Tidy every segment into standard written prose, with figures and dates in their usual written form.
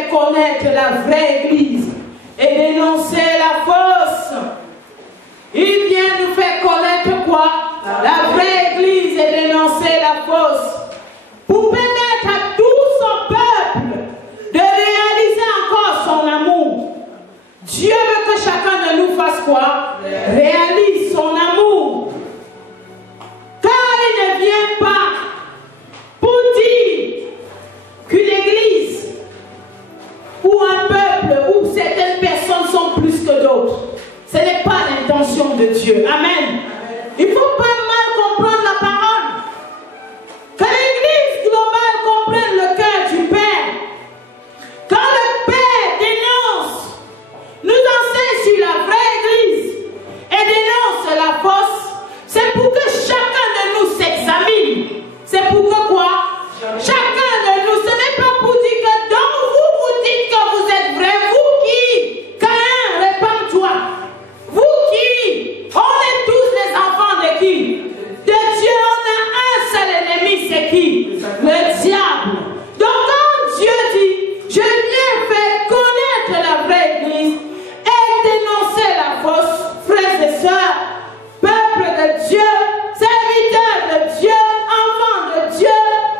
faire connaître la vraie église et dénoncer la fausse. Il vient nous faire connaître quoi? La vraie église et dénoncer la fausse. Pour permettre à tout son peuple de réaliser encore son amour. Dieu veut que chacun de nous fasse quoi? Réalise son amour. Car il ne vient pas pour dire qu'une église ou un peuple ou certaines personnes sont plus que d'autres. Ce n'est pas l'intention de Dieu. Amen. Il ne faut pas mal comprendre la parole. Que l'église globale comprenne le cœur du Père. Quand le Père dénonce, nous enseigne sur la vraie église et dénonce la fausse, c'est pour que chacun de nous s'examine. C'est pour que quoi? Chacun de nous, ce n'est pas pour dire que donc vous dites que vous êtes vrai. Vous qui? Caïn, répands-toi. Vous qui? On est tous les enfants de qui? De Dieu. On a un seul ennemi, c'est qui? Le diable. Donc quand Dieu dit, je viens faire connaître la vraie église et dénoncer la fausse, frères et sœurs, peuple de Dieu, serviteurs de Dieu, enfants de Dieu,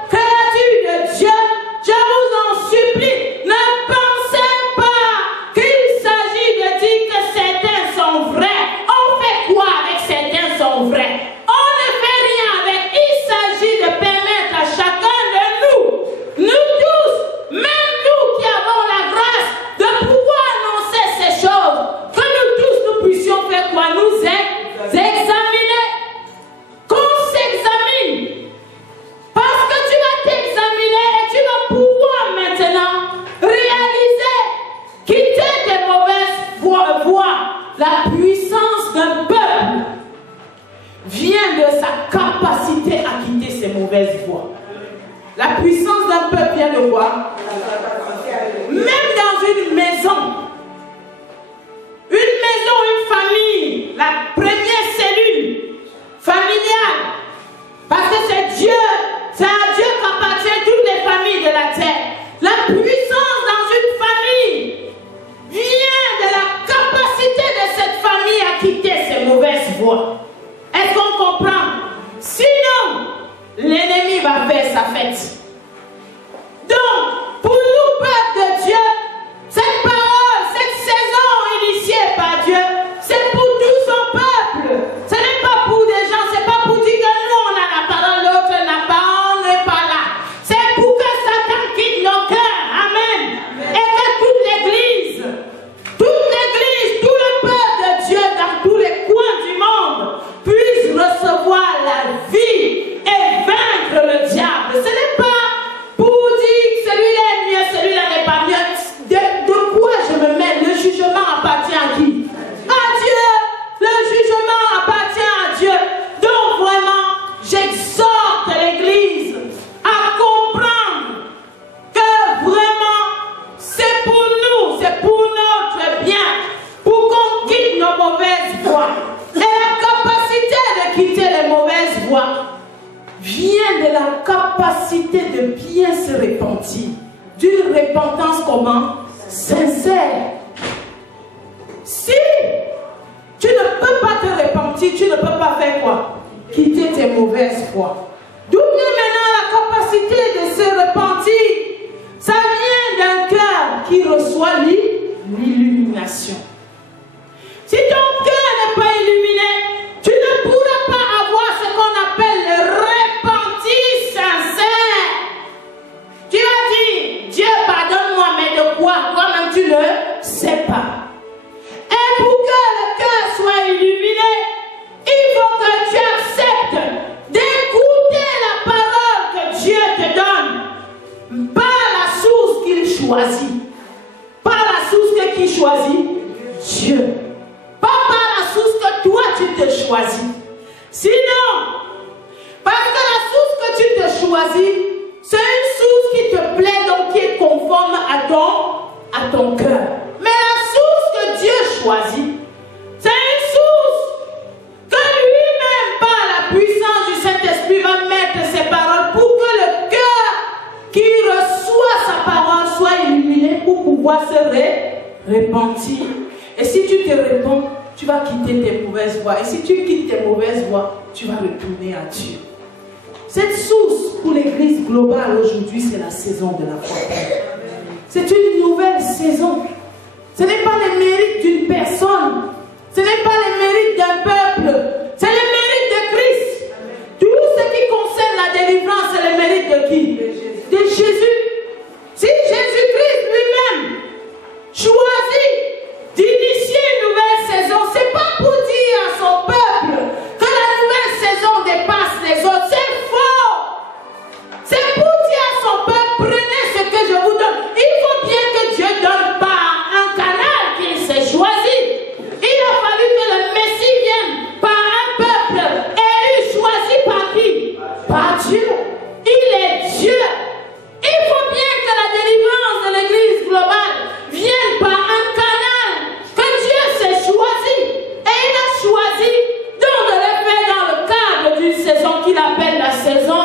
créatures de Dieu, je vous en supplie, ne pensez pas qu'il s'agit de dire que certains sont vrais. On fait quoi avec certains sont vrais? On ne fait rien avec. Il s'agit de permettre à chacun de nous tous, même nous qui avons la grâce de pouvoir annoncer ces choses, que nous tous nous puissions faire quoi? Nous examiner. Qu'on s'examine. Parce que tu vas t'examiner et tu vas pouvoir maintenant réaliser, quitter tes mauvaises voies. La puissance d'un peuple vient de sa capacité à quitter ses mauvaises voies. La puissance d'un peuple vient de quoi? Même dans une maison, une famille, la première cellule familiale, parce que c'est Dieu, c'est à Dieu qu'appartiennent toutes les familles de la terre. La puissance dans une famille vient de la capacité de cette famille à quitter ses mauvaises voies. Est-ce qu'on comprend? Sinon, l'ennemi va faire sa fête. Donc, pour nous, peuple de Dieu, cette parole, cette saison initiée par Dieu, c'est pour tout son peuple. Ce n'est pas pour des gens, c'est pas pour dire que nous on a la parole, l'autre n'a pas, on n'est pas là. C'est pour que Satan quitte nos cœurs. Amen. Et que toute l'église, tout le peuple de Dieu dans tous les coins du monde puisse recevoir la vie et vaincre le diable. Ce n'est pas pour dire que celui-là est mieux, celui-là n'est pas mieux. De quoi je me mets? Le jugement appartient à qui? À Dieu. Le jugement appartient à Dieu. Donc vraiment, j'exhorte l'église à comprendre que vraiment, c'est pour nous, c'est pour notre bien, pour qu'on quitte nos mauvaises voies. Et la capacité de quitter les mauvaises voies vient de la capacité de bien se repentir. D'une repentance comment? Sincère. Si tu ne peux pas te repentir, tu ne peux pas faire quoi? Quitter tes mauvaises voies. D'où vient maintenant la capacité de se repentir? Ça vient d'un cœur qui reçoit l'illumination. Si ton cœur n'est pas illuminé, tu ne pourras pas avoir ce qu'on appelle le repentir sincère. Tu vas dire, Dieu pardonne-moi, mais de quoi? Toi-même tu ne sais pas. Et pour que le cœur soit illuminé, il faut que tu acceptes d'écouter la parole que Dieu te donne par la source qu'il choisit. Par la source que qui choisit? Dieu. Pas par la source que toi tu te choisis. Sinon, parce que la source que tu te choisis, c'est une source qui te plaît, donc qui est conforme à ton cœur. Mais la source que Dieu choisit, c'est une source que lui-même, par la puissance du Saint-Esprit, va mettre ses paroles pour que le cœur qui reçoit sa parole soit illuminé pour dois se repentir. Et si tu te repens, tu vas quitter tes mauvaises voies. Et si tu quittes tes mauvaises voies, tu vas retourner à Dieu. Cette source pour l'église globale aujourd'hui, c'est la saison de la foi. C'est une nouvelle saison. Ce n'est pas les mérites d'une personne. Ce n'est pas les mérites d'un peuple. C'est les mérites de Christ. Tout ce qui concerne la délivrance, c'est les mérites de qui? De Jésus. Si Jésus-Christ lui-même choisit d'initier une nouvelle saison, ce n'est pas pour dire à son peuple que la nouvelle saison dépasse les autres. C'est faux. C'est pour dire à son peuple, prenez ce que je vous donne. Il faut bien que Dieu donne par un canal qu'il s'est choisi. Il a fallu que le Messie vienne par un peuple élu, choisi par qui? Par Dieu. Il est Dieu. Il faut bien que la délivrance de l'église globale vienne par un canal que Dieu s'est choisi. Et il a choisi donc de le faire dans le cadre d'une saison qu'il appelle la saison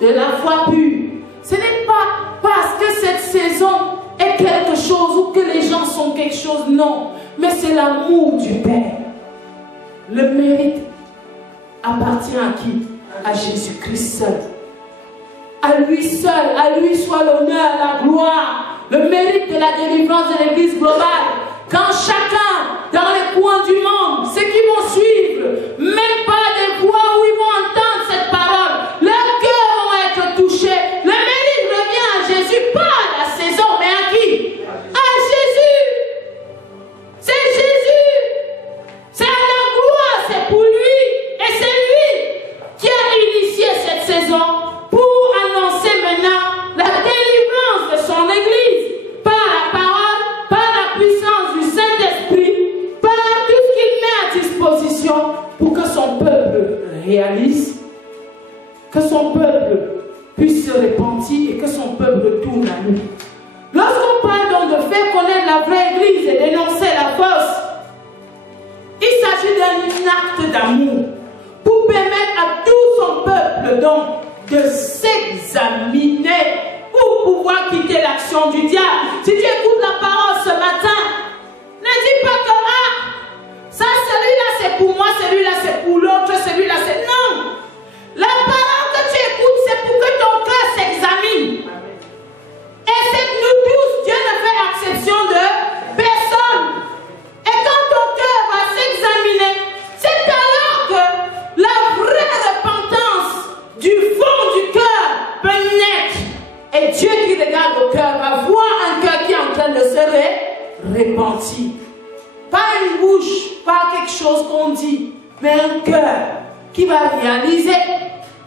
de la foi pure. Ce n'est pas parce que cette saison est quelque chose ou que les gens sont quelque chose, non. Mais c'est l'amour du Père. Le mérite appartient à qui? À Jésus-Christ seul. À lui seul, à lui soit l'honneur, la gloire, le mérite de la délivrance de l'église globale. Quand chacun, dans les coins du monde, ceux qui vont suivre, même pas des voix où ils vont entendre cette parole, leurs cœurs vont être touchés. Le mérite revient à Jésus, pas à la saison, mais à qui? À Jésus. C'est Jésus. C'est la gloire, c'est pour lui. Et c'est lui qui a initié cette saison pour annoncer maintenant la délivrance de son église par la parole, par la puissance du Saint-Esprit, par tout ce qu'il met à disposition pour que son peuple réalise, que son peuple puisse se repentir et que son peuple retourne à lui. Lorsqu'on parle donc de faire connaître la vraie église et dénoncer la fausse, il s'agit d'un acte d'amour pour permettre à tout son peuple donc de s'examiner pour pouvoir quitter l'action du diable. Si tu écoutes la parole ce matin, ne dis pas que ça celui-là c'est pour moi, celui-là c'est pour l'autre, celui-là c'est... Non! La parole que tu écoutes, c'est pour que ton cœur s'examine. Et c'est nous tous, Dieu ne fait exception de personne. Et quand ton cœur va s'examiner, c'est alors que la vraie repentance du fond du cœur peut naître. Et Dieu qui regarde au cœur va voir un cœur qui est en train de se repentir. Pas une bouche, pas quelque chose qu'on dit, mais un cœur qui va réaliser.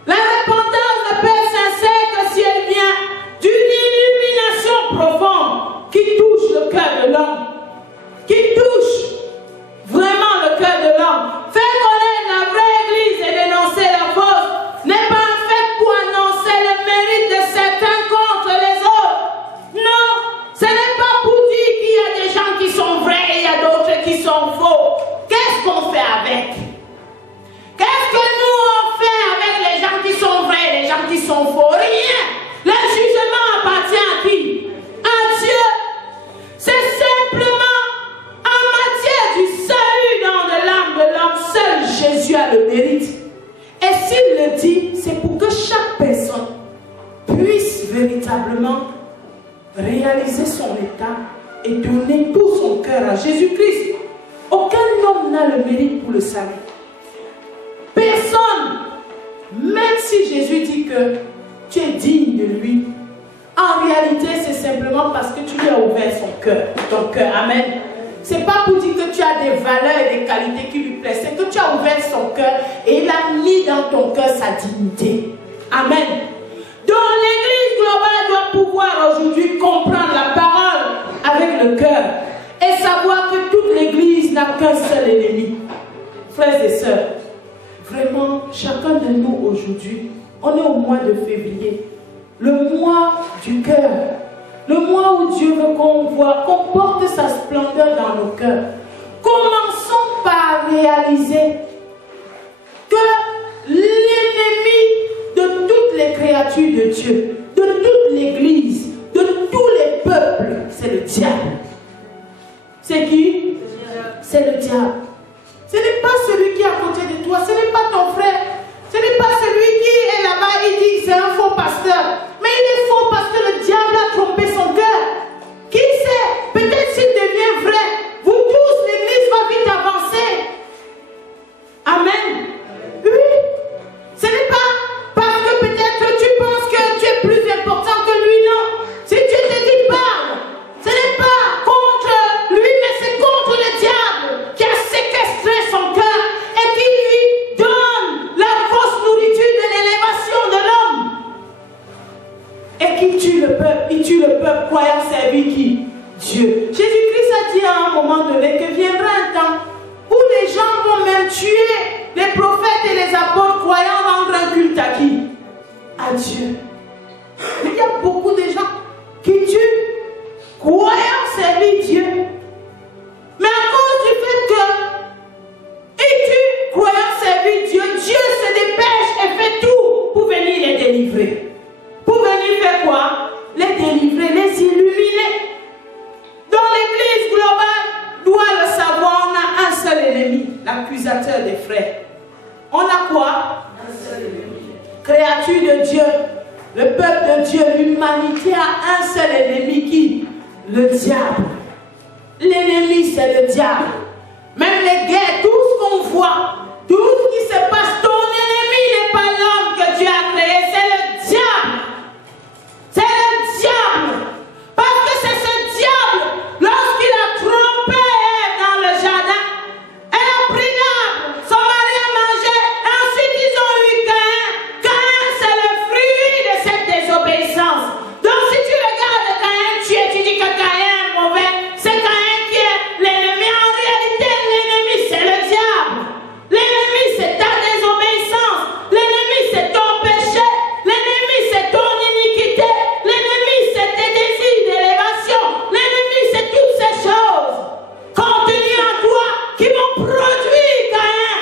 La repentance ne peut être sincère que si elle vient d'une illumination profonde qui touche le cœur de l'homme, qui touche vraiment le cœur de l'homme. Faire connaître la vraie église et dénoncer la fausse n'est pas un fait pour annoncer le mérite de certains contre les autres. Non, ce n'est pas pour dire qu'il y a des gens qui sont vrais et il y a d'autres qui sont faux. Qu'est-ce qu'on fait avec? Qu'est-ce que nous on fait avec les gens qui sont vrais et les gens qui sont faux? Rien. Le jugement appartient à qui? À Dieu. C'est simplement en matière du salut dans l'âme de l'homme, seul Jésus a le mérite. Et s'il le dit, c'est pour que chaque personne puisse véritablement réaliser son état et donner tout son cœur à Jésus-Christ. Aucun homme n'a le mérite pour le salut. Personne, même si Jésus dit que tu es digne de lui, en réalité c'est simplement parce que tu lui as ouvert ton cœur. Amen. C'est pas pour dire que tu as des valeurs et des qualités qui lui plaisent, c'est que tu as ouvert son cœur et il a mis dans ton cœur sa dignité. Amen. Donc l'église globale doit pouvoir aujourd'hui comprendre la parole avec le cœur et savoir que toute l'église n'a qu'un seul ennemi. Frères et sœurs, vraiment, chacun de nous aujourd'hui, on est au mois de février, le mois du cœur, le mois où Dieu veut qu'on voit, qu'on porte sa splendeur dans nos cœurs. Commençons par réaliser que l'ennemi de toutes les créatures de Dieu, de toute l'église, de tous les peuples, c'est le diable. C'est qui? C'est le diable. Ce n'est pas celui qui est à côté de toi, ce n'est pas ton frère, ce n'est pas celui qui est là-bas et dit c'est un faux pasteur. Mais il est faux parce que le diable a trompé son cœur. Qui sait? Peut-être s'il devient vrai, vous tous, l'église va vite avancer. Amen. Oui. Ce n'est pas parce que peut-être tu penses que tu es plus important que lui, non. Si tu te dis parle, ce n'est pas contre lui, mais c'est contre le diable qui a séquestré son cœur et qui lui donne la fausse nourriture de l'élévation de l'homme. Et qui tue le peuple. Il tue le peuple croyant servir qui? Dieu. Jésus-Christ a dit à un moment donné que viendra un temps où les gens vont même tuer les prophètes et les apôtres croyant rendre un culte à qui? À Dieu. Il y a beaucoup de gens qui tuent croyant servir Dieu. Mais à cause du fait qu'ils tuent croyant servir Dieu, Dieu se dépêche et fait tout pour venir les délivrer. Pour venir faire quoi? Les délivrer, les illuminer. Dans l'église globale, doit le savoir, on a un seul ennemi, l'accusateur des frères. On a quoi? Un seul ennemi. Créature de Dieu, le peuple de Dieu, l'humanité a un seul ennemi qui? Le diable. L'ennemi, c'est le diable. Même les guerres, tout ce qu'on voit, tout ce qui se passe, ton ennemi n'est pas l'homme que Dieu a créé, c'est le diable. C'est le diable. Parce que c'est ce diable, lorsqu'il a trompé Ève dans le jardin, elle a pris l'arbre, son mari a mangé, ensuite ils ont eu Caïn. Caïn, c'est le fruit de cette désobéissance. Donc si tu regardes Caïn tuer, tu dis que Caïn est mauvais, c'est Caïn qui est l'ennemi. En réalité, l'ennemi, c'est le diable. L'ennemi, c'est ta désobéissance. L'ennemi, c'est ton péché. L'ennemi, c'est ton iniquité. L'ennemi, c'est tes désirs d'élévation. L'ennemi, c'est toutes ces choses contenues en toi qui vont produire Caïn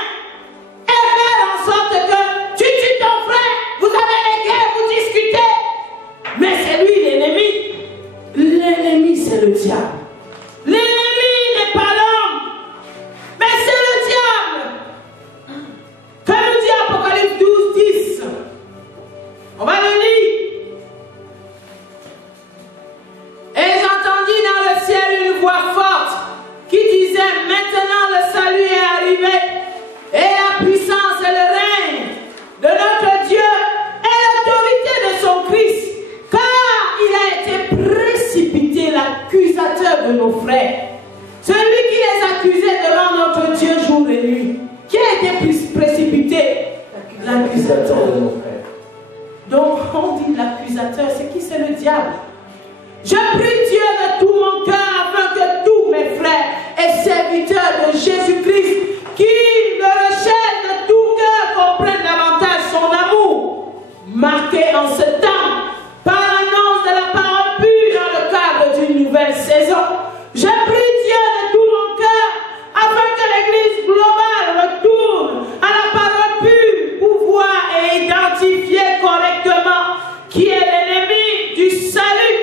et faire en sorte que tu tues ton frère, vous avez les guerres, vous discutez. Mais c'est lui l'ennemi. L'ennemi, c'est le diable. L'ennemi n'est pas l'homme, mais c'est le diable. Que nous dit Apocalypse 12, 10? On va le lire. Et j'entendis dans le ciel une voix forte qui disait: maintenant le salut est arrivé, et la puissance et le règne de notre Dieu et l'autorité de son Christ, car il a été précipité, l'accusateur de nos frères, celui qui les accusait devant notre Dieu jour et nuit. Qui a été précipité? L'accusateur de nos frères. Donc on dit l'accusateur, c'est qui? C'est le diable. Je prie Dieu de tout mon cœur afin que tous mes frères et serviteurs de Jésus-Christ qui le recherchent de tout cœur comprennent davantage son amour, marqué en ce temps par l'annonce de la parole pure dans le cadre d'une nouvelle saison. Je prie Dieu de tout mon cœur afin que l'Église globale retourne à la parole pure pour voir et identifier correctement qui est l'ennemi du salut,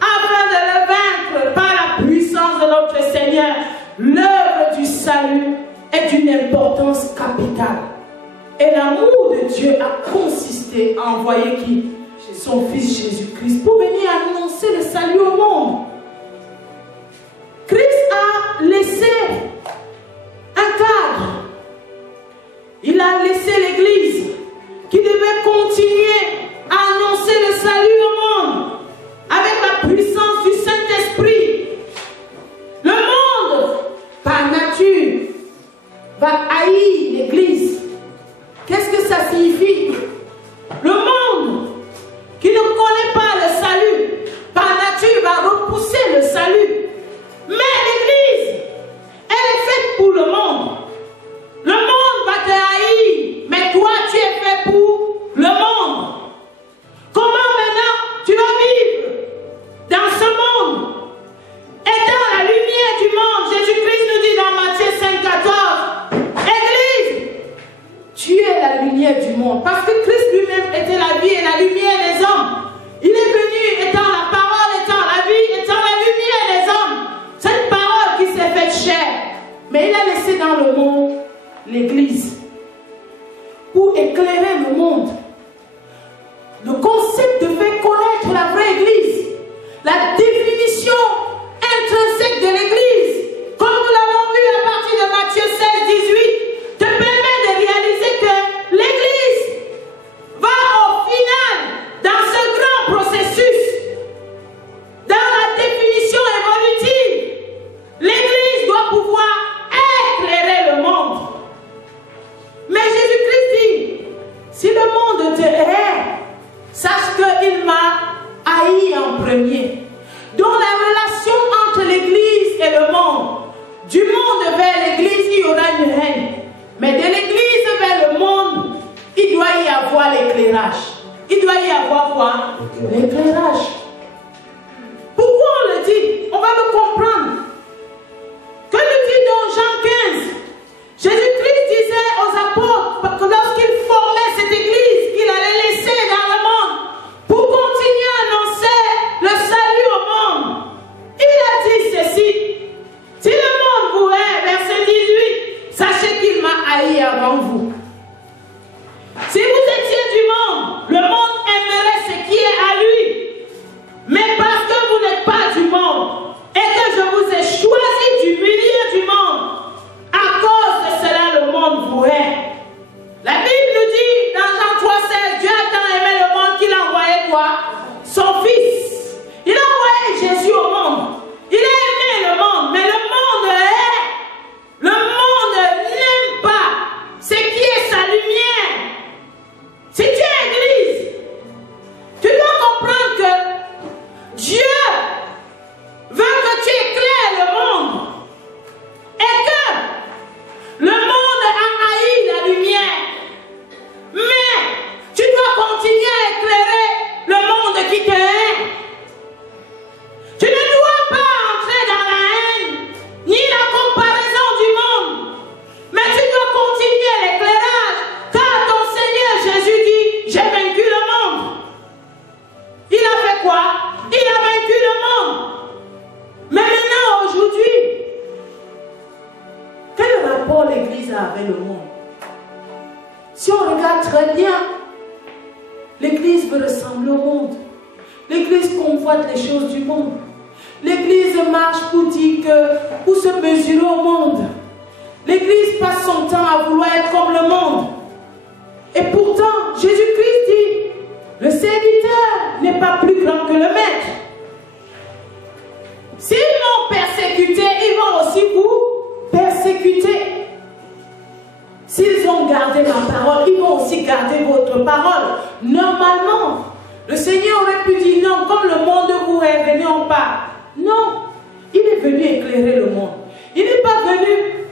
afin de le vaincre par la puissance de notre Seigneur. L'œuvre du salut est d'une importance capitale. Et l'amour de Dieu a consisté à envoyer qui? Son Fils Jésus-Christ pour venir annoncer le salut au monde. Christ a laissé un cadre. Il a laissé l'Église qui devait continuer à annoncer le salut au monde avec la puissance du Saint-Esprit. Le monde, par nature, va haïr l'Église. Qu'est-ce que ça signifie? Le monde qui ne connaît pas le salut, par nature, Dans la relation entre l'Église et le monde, du monde vers l'Église, il y aura une haine. Mais de l'Église vers le monde, il doit y avoir l'éclairage. Il doit y avoir quoi? L'éclairage. Pourquoi on le dit? On va le comprendre. Que nous dit dans Jean 15? Jésus-Christ disait aux apôtres que lorsqu'il formait cette église qu'il allait laisser dans le monde pour continuer à annoncer le salut au monde. Il a dit ceci: si le monde vous hait, verset 18, sachez qu'il m'a haï avant vous. Si vous étiez du monde, le monde aimerait ce qui est à lui. Mais parce que vous n'êtes pas du monde et que je vous ai choisi du milieu du monde, à cause de cela, le monde vous hait. La Bible nous dit dans Jean 3,16, Dieu a tant aimé le monde qu'il a envoyé quoi? Son Fils. Il a envoyé Jésus au monde. Il a aimé le monde, mais le monde hait. Le monde n'aime pas ce qui est sa lumière. Si tu es église, tu dois comprendre que Dieu veut que tu éclaires le monde. Et que le monde a haï la lumière. Mais tu dois continuer à éclairer le monde qui te hait. Tu ne dois pas entrer dans la haine, ni la comparaison du monde. Mais tu dois continuer l'éclairage. Car ton Seigneur Jésus dit, j'ai vaincu le monde. Il a fait quoi? Il a vaincu le monde. Mais maintenant, aujourd'hui, quel rapport l'Église a avec le monde? Si on regarde très bien, l'Église veut ressembler au monde. L'Église convoite les choses du monde. L'Église marche pour dire que, pour se mesurer au monde. L'Église passe son temps à vouloir être comme le monde. Et pourtant, Jésus-Christ dit, le serviteur n'est pas plus grand que le maître. S'ils m'ont persécuté, ils vont aussi vous persécuter. S'ils ont gardé ma parole, ils vont aussi garder votre parole. Normalement, le Seigneur aurait pu dire non, comme le monde vous est venu en part. Non, il est venu éclairer le monde. Il n'est pas venu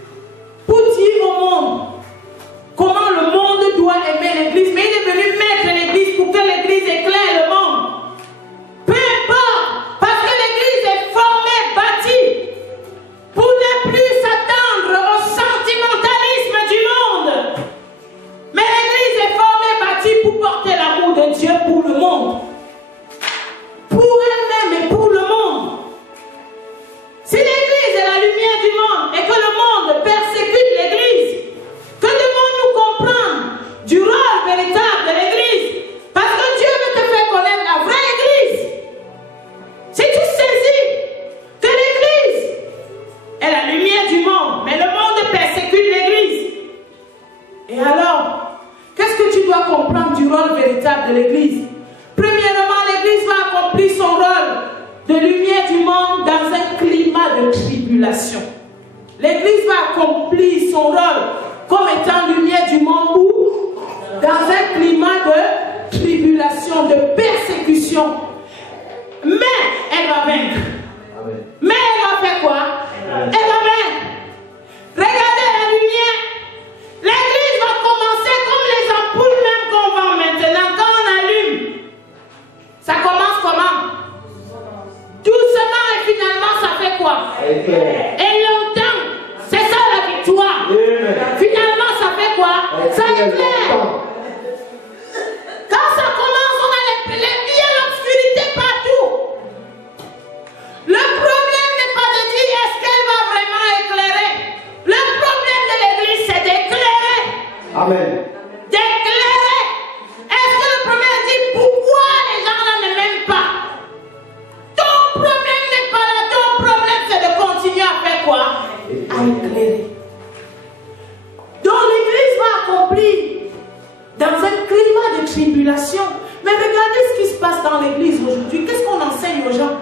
pour dire au monde comment le monde doit aimer l'Église, mais il est venu mettre l'Église pour que l'Église éclaire le monde. Peu importe, parce que l'Église est formée, bâtie, pour ne plus s'attendre au sentimentalisme du monde. Mais l'Église est formée, bâtie pour porter l'amour de Dieu pour le monde. Pour elle-même et pour le monde. Si l'Église est la lumière du monde et que le monde persécute l'Église, que devons-nous comprendre du rôle véritable de l'Église? Parce que Dieu veut te faire connaître la vraie Église. Si tu saisis que l'Église est la lumière du monde, mais le monde persécute l'Église, et alors, qu'est-ce que tu dois comprendre du rôle véritable de l'Église? Premièrement, l'Église va accomplir son rôle de lumière du monde dans un climat de tribulation. L'Église va accomplir son rôle comme étant lumière du monde ou dans un climat de tribulation, de persécution. Mais elle va vaincre. Amen. Mais elle va faire quoi? Amen. Elle va vaincre. Regardez la lumière. L'Église va commencer comme les ampoules même qu'on vend maintenant. Quand on allume, ça commence comment? Doucement et finalement ça fait quoi? Et longtemps, c'est ça la victoire. Finalement ça fait quoi? Ça éclaire. Quand ça commence, on a il y a l'obscurité partout. Le problème n'est pas de dire est-ce qu'elle va vraiment éclairer. Le problème de l'Église c'est d'éclairer. Amen. D'éclairer. Est-ce que le problème dit pourquoi les gens là ne m'aiment pas? Ton problème n'est pas là. Ton problème c'est de continuer à faire quoi? À éclairer. Donc l'Église va accomplir dans un climat de tribulation. Mais regardez ce qui se passe dans l'Église aujourd'hui. Qu'est-ce qu'on enseigne aux gens?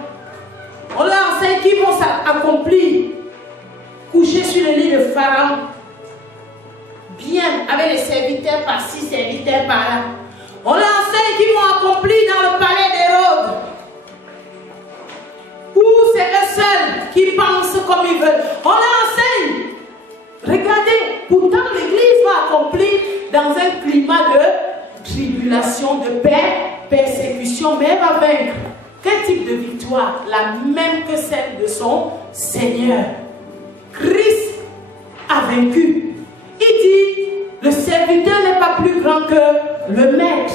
On leur enseigne qu'ils vont s'accomplir, coucher sur le lit de Pharaon, bien, avec les serviteurs par-ci, serviteurs par-là. On leur enseigne qu'ils vont accomplir dans le palais d'Hérode, qui pensent comme ils veulent. On l'enseigne. Regardez, pourtant l'Église va accomplir dans un climat de tribulation, de persécution, mais elle va vaincre. Quel type de victoire? La même que celle de son Seigneur. Christ a vaincu. Il dit, le serviteur n'est pas plus grand que le maître.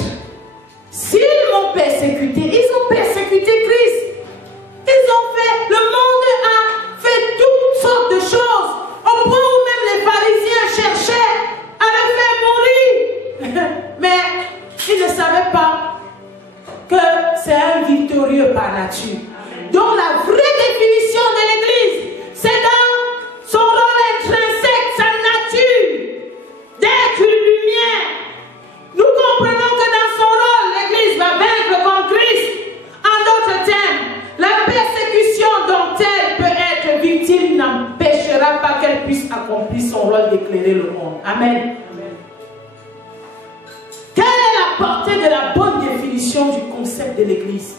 S'ils m'ont persécuté, ils ont persécuté Christ. Ils ont fait, le monde a fait toutes sortes de choses, au point où même les pharisiens cherchaient à le faire mourir. Mais ils ne savaient pas que c'est un victorieux par nature. Donc la vraie définition de l'Église, c'est dans son rôle intrinsèque, sa nature, d'être une lumière. Nous comprenons que dans son rôle, l'Église va vaincre contre Christ. En d'autres termes, la persécution dont elle peut être victime n'empêchera pas qu'elle puisse accomplir son rôle d'éclairer le monde. Amen. Quelle est la portée de la bonne définition du concept de l'Église?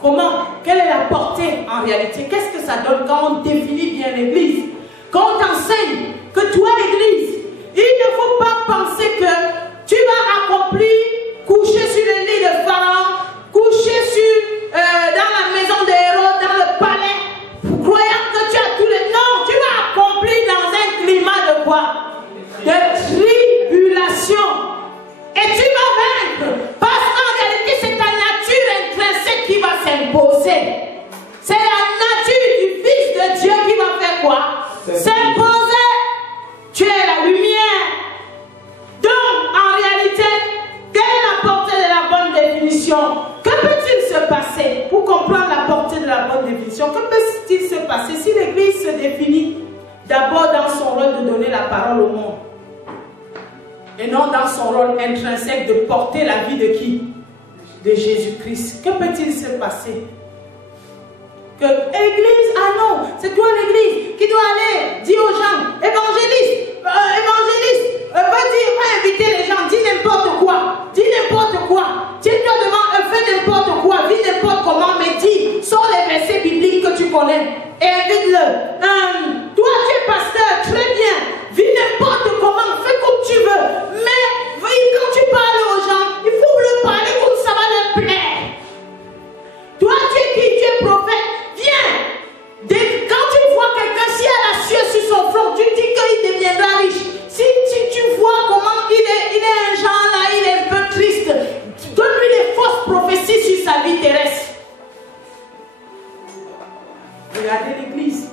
Comment? Quelle est la portée en réalité? Qu'est-ce que ça donne quand on définit bien l'Église? Quand on t'enseigne que toi, l'Église, il ne faut pas penser que tu vas accomplir, coucher sur le lit de Pharaon, coucher dans la maison des héros, dans le palais, croyant que tu as tous les... Non, tu vas accomplir dans un climat de quoi? De tribulation. Et tu vas vaincre. Parce qu'en réalité, c'est ta nature intrinsèque qui va s'imposer. C'est la nature du Fils de Dieu qui va faire quoi? S'imposer. Tu es la lumière. Donc, en réalité, quelle est la portée de la bonne définition? Que peut-il se passer pour comprendre la portée de la bonne définition? Que peut-il se passer si l'Église se définit d'abord dans son rôle de donner la parole au monde et non dans son rôle intrinsèque de porter la vie de qui? De Jésus-Christ. Que peut-il se passer? Que l'Église, ah non, c'est toi l'Église qui doit aller dire aux gens, évangéliste, va inviter les gens, dis n'importe quoi, tiens-toi devant, fais n'importe quoi, vis n'importe comment, mais dis, sors les versets bibliques que tu connais et invite-le. Toi tu es pasteur, très bien, vis n'importe comment, fais comme tu veux, mais quand tu parles aux gens, il faut leur parler comme ça va leur plaire. Toi tu es qui? Tu es prophète, viens. Quand tu vois quelqu'un, s'il a la sueur sur son front, tu dis qu'il deviendra riche. Si tu vois comment il est un genre là, il est un peu triste, donne-lui des fausses prophéties sur sa vie terrestre. Regardez l'Église.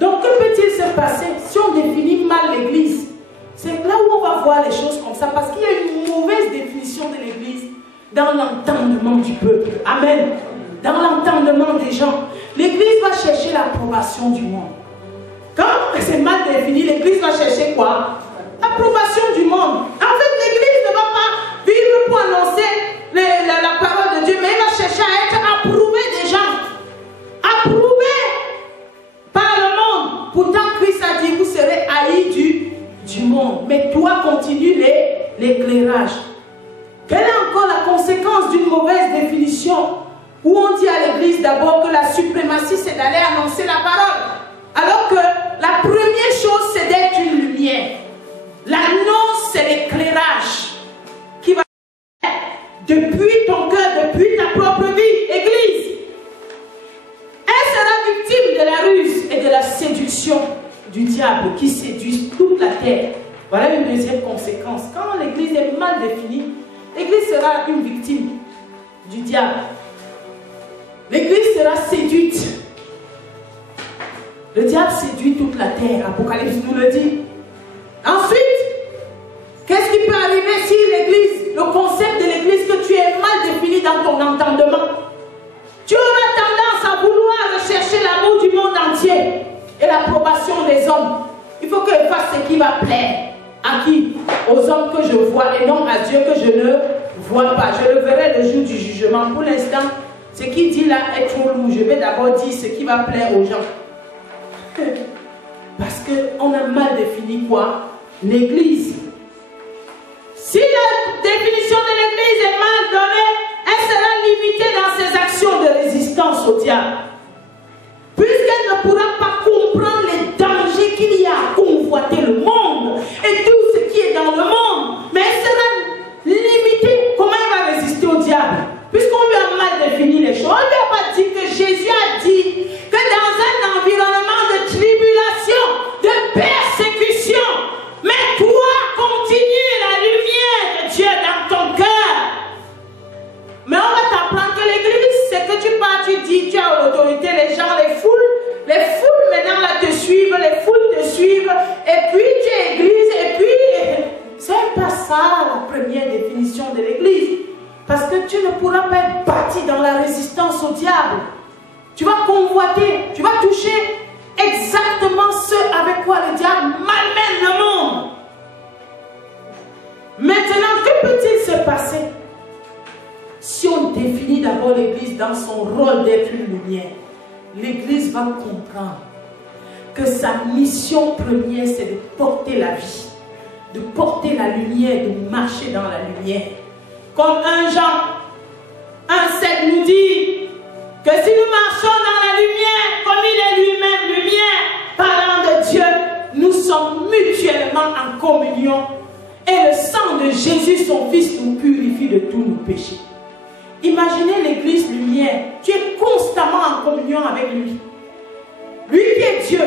Donc que peut-il se passer si on définit mal l'Église? C'est là où on va voir les choses comme ça, parce qu'il y a une mauvaise définition de l'Église dans l'entendement du peuple. Amen. Dans l'entendement des gens. L'Église va chercher l'approbation du monde. Quand c'est mal défini, l'Église va chercher quoi? L'approbation du monde. En fait, l'Église ne va pas vivre pour annoncer la parole de Dieu, mais elle va chercher à être approuvée des gens. Approuvée par le monde. Pourtant, Christ a dit, vous serez haïs du monde. Mais toi, continue l'éclairage. Quelle est encore la conséquence d'une mauvaise définition? Où on dit à l'Église d'abord que la suprématie, c'est d'aller annoncer la parole. Alors que la première chose, c'est d'être une lumière. L'annonce, c'est l'éclairage qui va depuis ton cœur, depuis ta propre vie. Église, elle sera victime de la ruse et de la séduction du diable qui séduit toute la terre. Voilà une deuxième conséquence. Quand l'Église est mal définie, l'Église sera une victime du diable. L'Église sera séduite. Le diable séduit toute la terre. Apocalypse nous le dit. Ensuite, qu'est-ce qui peut arriver si l'Église, le concept de l'Église que tu es mal défini dans ton entendement? Tu auras tendance à vouloir rechercher l'amour du monde entier et l'approbation des hommes. Il faut que je fasse ce qui va plaire. À qui? Aux hommes que je vois et non à Dieu que je ne vois pas. Je le verrai le jour du jugement. Pour l'instant, ce qu'il dit là est trop lourd. Je vais d'abord dire ce qui va plaire aux gens. Parce qu'on a mal défini quoi? L'Église. Si la définition de l'Église est mal donnée, elle sera limitée dans ses actions de résistance au diable. tendance au diable. Tu vas convoiter, tu vas toucher exactement ce avec quoi le diable malmène le monde. Maintenant, que peut-il se passer si on définit d'abord l'Église dans son rôle d'être une lumière? L'Église va comprendre que sa mission première, c'est de porter la vie, de porter la lumière, de marcher dans la lumière. Comme 1 Jean 1,7 nous dit que si nous marchons dans la lumière, comme il est lui-même lumière, parlant de Dieu, nous sommes mutuellement en communion. Et le sang de Jésus, son Fils, nous purifie de tous nos péchés. Imaginez l'Église lumière. Tu es constamment en communion avec lui. Lui qui est Dieu.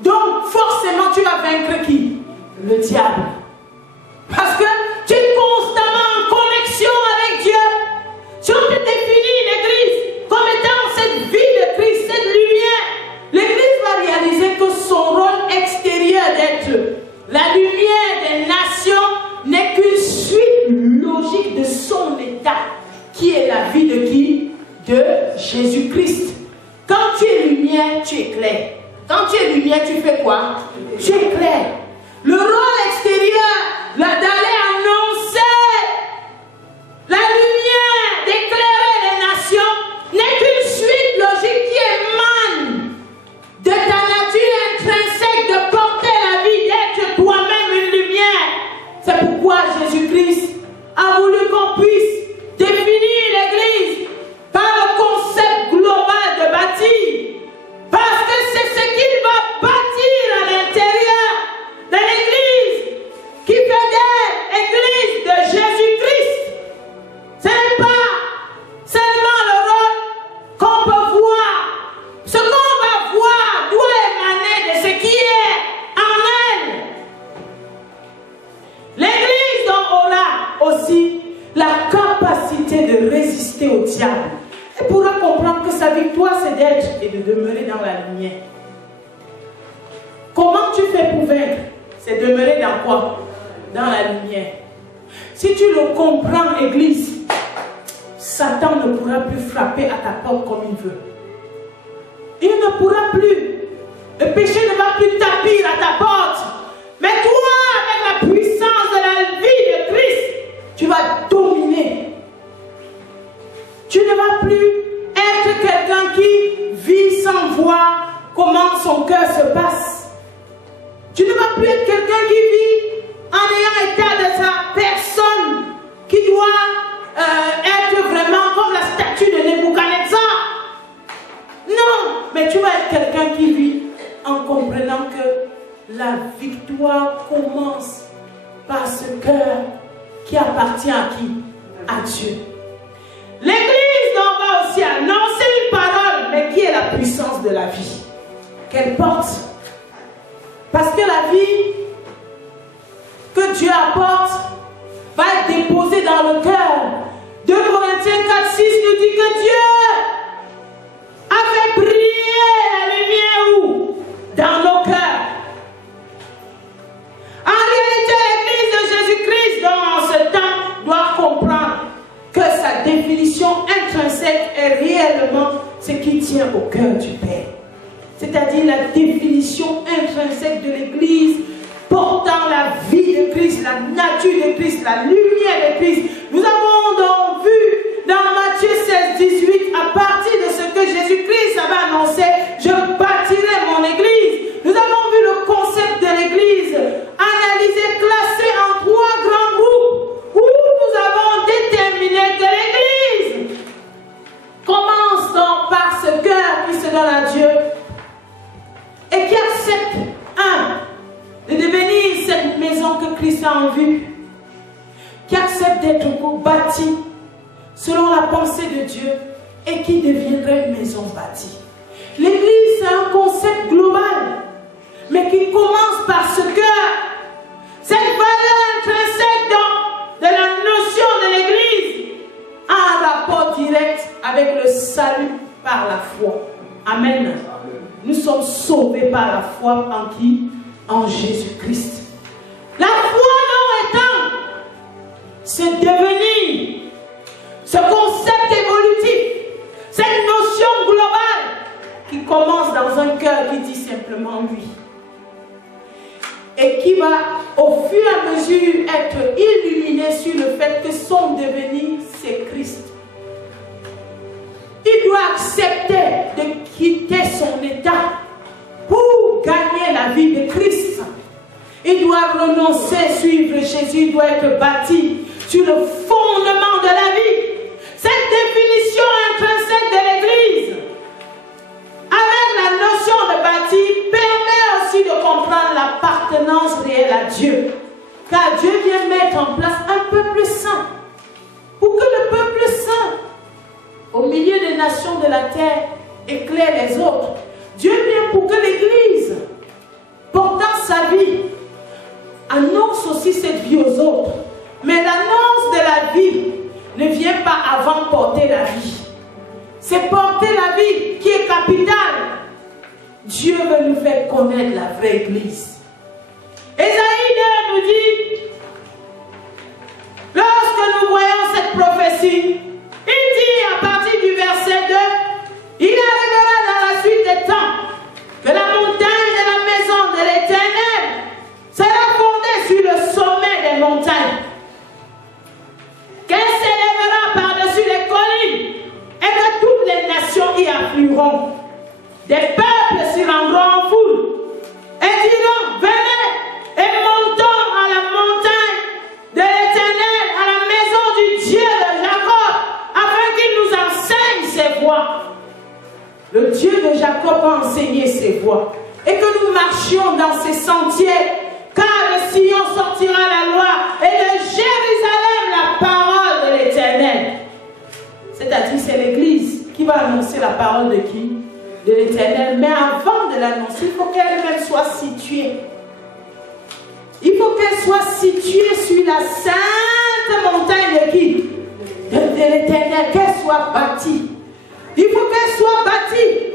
Donc forcément tu vas vaincre qui? Le diable. Parce que tu es constamment en connexion avec Dieu. Si on te définit l'Église comme étant cette vie de Christ, cette lumière, l'Église va réaliser que son rôle extérieur d'être la lumière des nations n'est qu'une suite logique de son état, qui est la vie de qui? De Jésus-Christ. Quand tu es lumière, tu éclaires. Quand tu es lumière, tu fais quoi? Tu éclaires. Le rôle extérieur, d'aller annoncer la lumière, d'éclairer les nations, n'est qu'une suite logique qui émane de ta nature intrinsèque de porter la vie, d'être toi-même une lumière. C'est pourquoi Jésus-Christ a voulu qu'on puisse définir l'Église par le concept global de bâtir. Parce que c'est ce qu'il va bâtir à l'intérieur de l'Église qui fait d'elle l'Église de Jésus-Christ. Ce n'est pas seulement le rôle qu'on peut voir. Ce qu'on va voir doit émaner de ce qui est en elle. L'Église aura aussi la capacité de résister au diable. Elle pourra comprendre que sa victoire, c'est d'être et de demeurer dans la lumière. Comment tu fais pour vaincre? C'est demeurer dans quoi? Dans la lumière. Si tu le comprends, Église, Satan ne pourra plus frapper à ta porte comme il veut. Il ne pourra plus. Le péché ne va plus tapir à ta porte. Mais toi, avec la puissance de la vie de Christ, tu vas dominer. Tu ne vas plus être quelqu'un qui vit sans voir comment son cœur se passe. Tu ne vas plus être quelqu'un qui vit en ayant état de sa personne, qui doit être vraiment comme la statue de Nebuchadnezzar. Non, mais tu vas être quelqu'un qui vit en comprenant que la victoire commence par ce cœur qui appartient à qui? À Dieu. L'Église va aussi annoncer une parole, mais qui est la puissance de la vie qu'elle porte. Parce que la vie que Dieu apporte va être déposée dans le cœur. 2 Corinthiens 4,6 nous dit que Dieu a fait briller la lumière où? Dans nos cœurs. En réalité, l'Église de Jésus-Christ dans ce temps doit comprendre que sa définition intrinsèque est réellement ce qui tient au cœur du Père. C'est-à-dire la définition intrinsèque de l'Église portant la vie de Christ, la nature de Christ, la lumière de Christ. Nous avons donc vu dans Matthieu 16, 18, à partir de ce que Jésus-Christ avait annoncé, je bâtirai mon Église. Nous avons vu le concept de l'Église analysé, classé en 3 grands groupes, où nous avons déterminé que l'Église commence donc par ce cœur qui se donne à Dieu et qui accepte, de devenir cette maison que Christ a en vue, qui accepte d'être bâtie selon la pensée de Dieu et qui deviendrait une maison bâtie. L'Église, c'est un concept global, mais qui commence par ce cœur, cette valeur intrinsèque de la notion de l'Église, a un rapport direct avec le salut par la foi. Amen. Nous sommes sauvés par la foi en qui? En Jésus-Christ. La foi non étant, c'est devenir ce concept évolutif, cette qui commence dans un cœur qui dit simplement oui. Et qui va au fur et à mesure être illuminé sur le fait que son devenir, c'est Christ. Il doit accepter de quitter son état pour gagner la vie de Christ. Il doit renoncer, suivre Jésus, il doit être bâti sur le fondement de la vie. Cette définition intrinsèque de l'Église, avec la notion de bâti, permet aussi de comprendre l'appartenance réelle à Dieu. Car Dieu vient mettre en place un peuple saint. Pour que le peuple saint, au milieu des nations de la terre, éclaire les autres. Dieu vient pour que l'Église, portant sa vie, annonce aussi cette vie aux autres. Mais l'annonce de la vie ne vient pas avant porter la vie. C'est porter la vie qui est capitale. Dieu veut nous faire connaître la vraie Église. Ésaïe nous dit, lorsque nous voyons cette prophétie, il dit à partir du verset 2, il arrivera dans la suite des temps que la montagne de la maison de l'Éternel sera fondée sur le sommet des montagnes, qu'elle s'élèvera par-dessus les collines et que toutes les nations y afflueront. Des peuples s'y rendront en foule et diront, venez et montons à la montagne de l'Éternel, à la maison du Dieu de Jacob, afin qu'il nous enseigne ses voies. Le Dieu de Jacob a enseigné ses voies et que nous marchions dans ses sentiers, car de Sion sortira la loi et de Jérusalem la parole de l'Éternel. C'est-à-dire c'est l'Église qui va annoncer la parole de qui? De l'Éternel. Mais avant de l'annoncer, il faut qu'elle-même soit située. Il faut qu'elle soit située sur la sainte montagne de qui? De l'Éternel, qu'elle soit bâtie. Il faut qu'elle soit bâtie.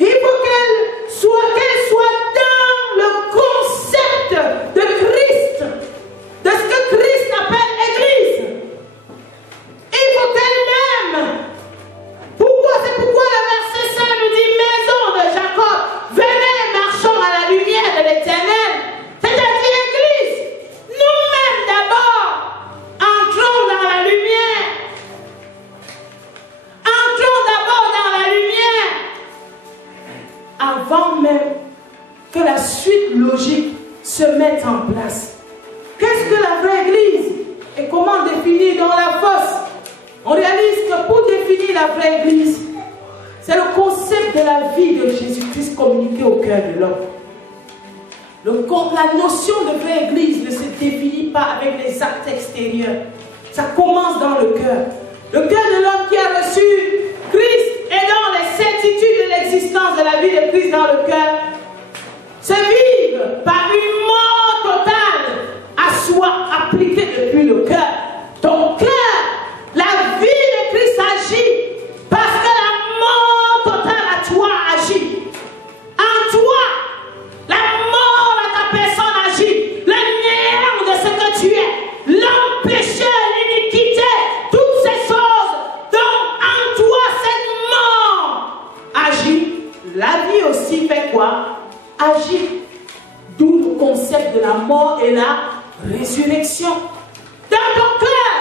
Il faut qu'elle soit dans le concept de Christ, de ce que Christ appelle Église. Il faut qu'elle l'aime. Pourquoi? C'est pourquoi le verset 5 nous dit, maison de Jacob, venez, marchons à la lumière de l'Éternel. C'est-à-dire Église, nous-mêmes d'abord, entrons dans la lumière. Entrons d'abord dans la lumière, avant même que la suite logique se mette en place. Qu'est-ce que la vraie Église? Et comment définir dans la fosse? On réalise que pour définir la vraie Église, c'est le concept de la vie de Jésus-Christ communiqué au cœur de l'homme. La notion de vraie Église ne se définit pas avec les actes extérieurs. Ça commence dans le cœur. Le cœur de l'homme qui a reçu Christ et dans les certitudes de l'existence de la vie de Christ dans le cœur, se vive par une mort totale à soi appliquée depuis le cœur. Ton cœur, la vie de Christ agit parce que la mort totale à toi agit. En toi, la mort à ta personne agit. Le néant de ce que tu es, l'homme pécheur, l'iniquité, toutes ces choses dont en toi cette mort agit. La vie aussi fait quoi? Agit. D'où le concept de la mort et la résurrection. Dans ton cœur,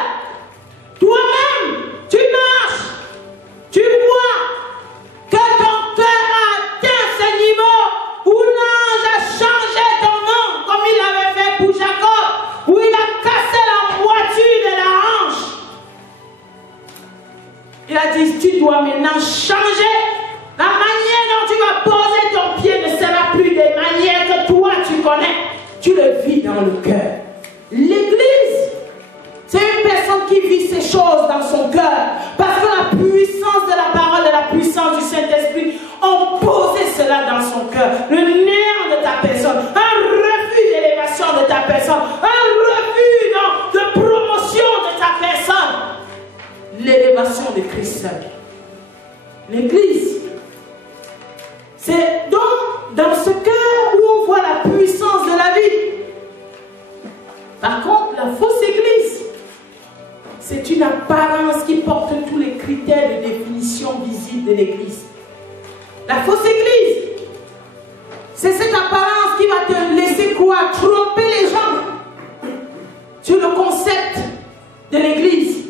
toi-même, tu marches, tu vois que ton cœur a atteint ce niveau où l'ange a changé ton nom, comme il avait fait pour Jacob, où il a cassé la moitié de la hanche. Il a dit, tu dois maintenant changer. La manière dont tu vas poser ton pied ne sera plus des manières que toi tu connais. Tu le vis dans le cœur. L'Église, c'est une personne qui vit ces choses dans son cœur. Parce que la puissance de la parole et la puissance du Saint-Esprit ont posé cela dans son cœur. Le néant de ta personne, un refus d'élévation de ta personne, un refus de promotion de ta personne. L'élévation de Christ seul. L'Église, c'est donc dans ce cœur où on voit la puissance de la vie. Par contre, la fausse Église, c'est une apparence qui porte tous les critères de définition visible de l'Église. La fausse église. C'est cette apparence qui va te laisser croire, tromper les gens sur le concept de l'église.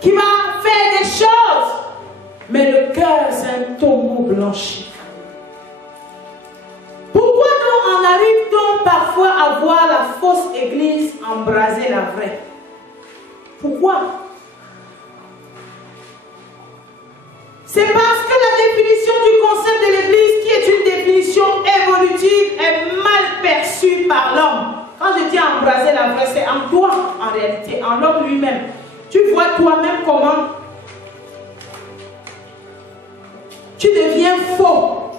Qui va faire des choses, mais le cœur, c'est un tombeau blanchi. Pourquoi nous en arrive-t-on parfois à voir la fausse église embraser la vraie? Pourquoi? C'est parce que la définition du concept de l'église, qui est une définition évolutive, est mal perçue par l'homme. Quand je dis embraser la vraie, c'est en toi, en réalité, en l'homme lui-même. Tu vois toi-même comment tu deviens faux.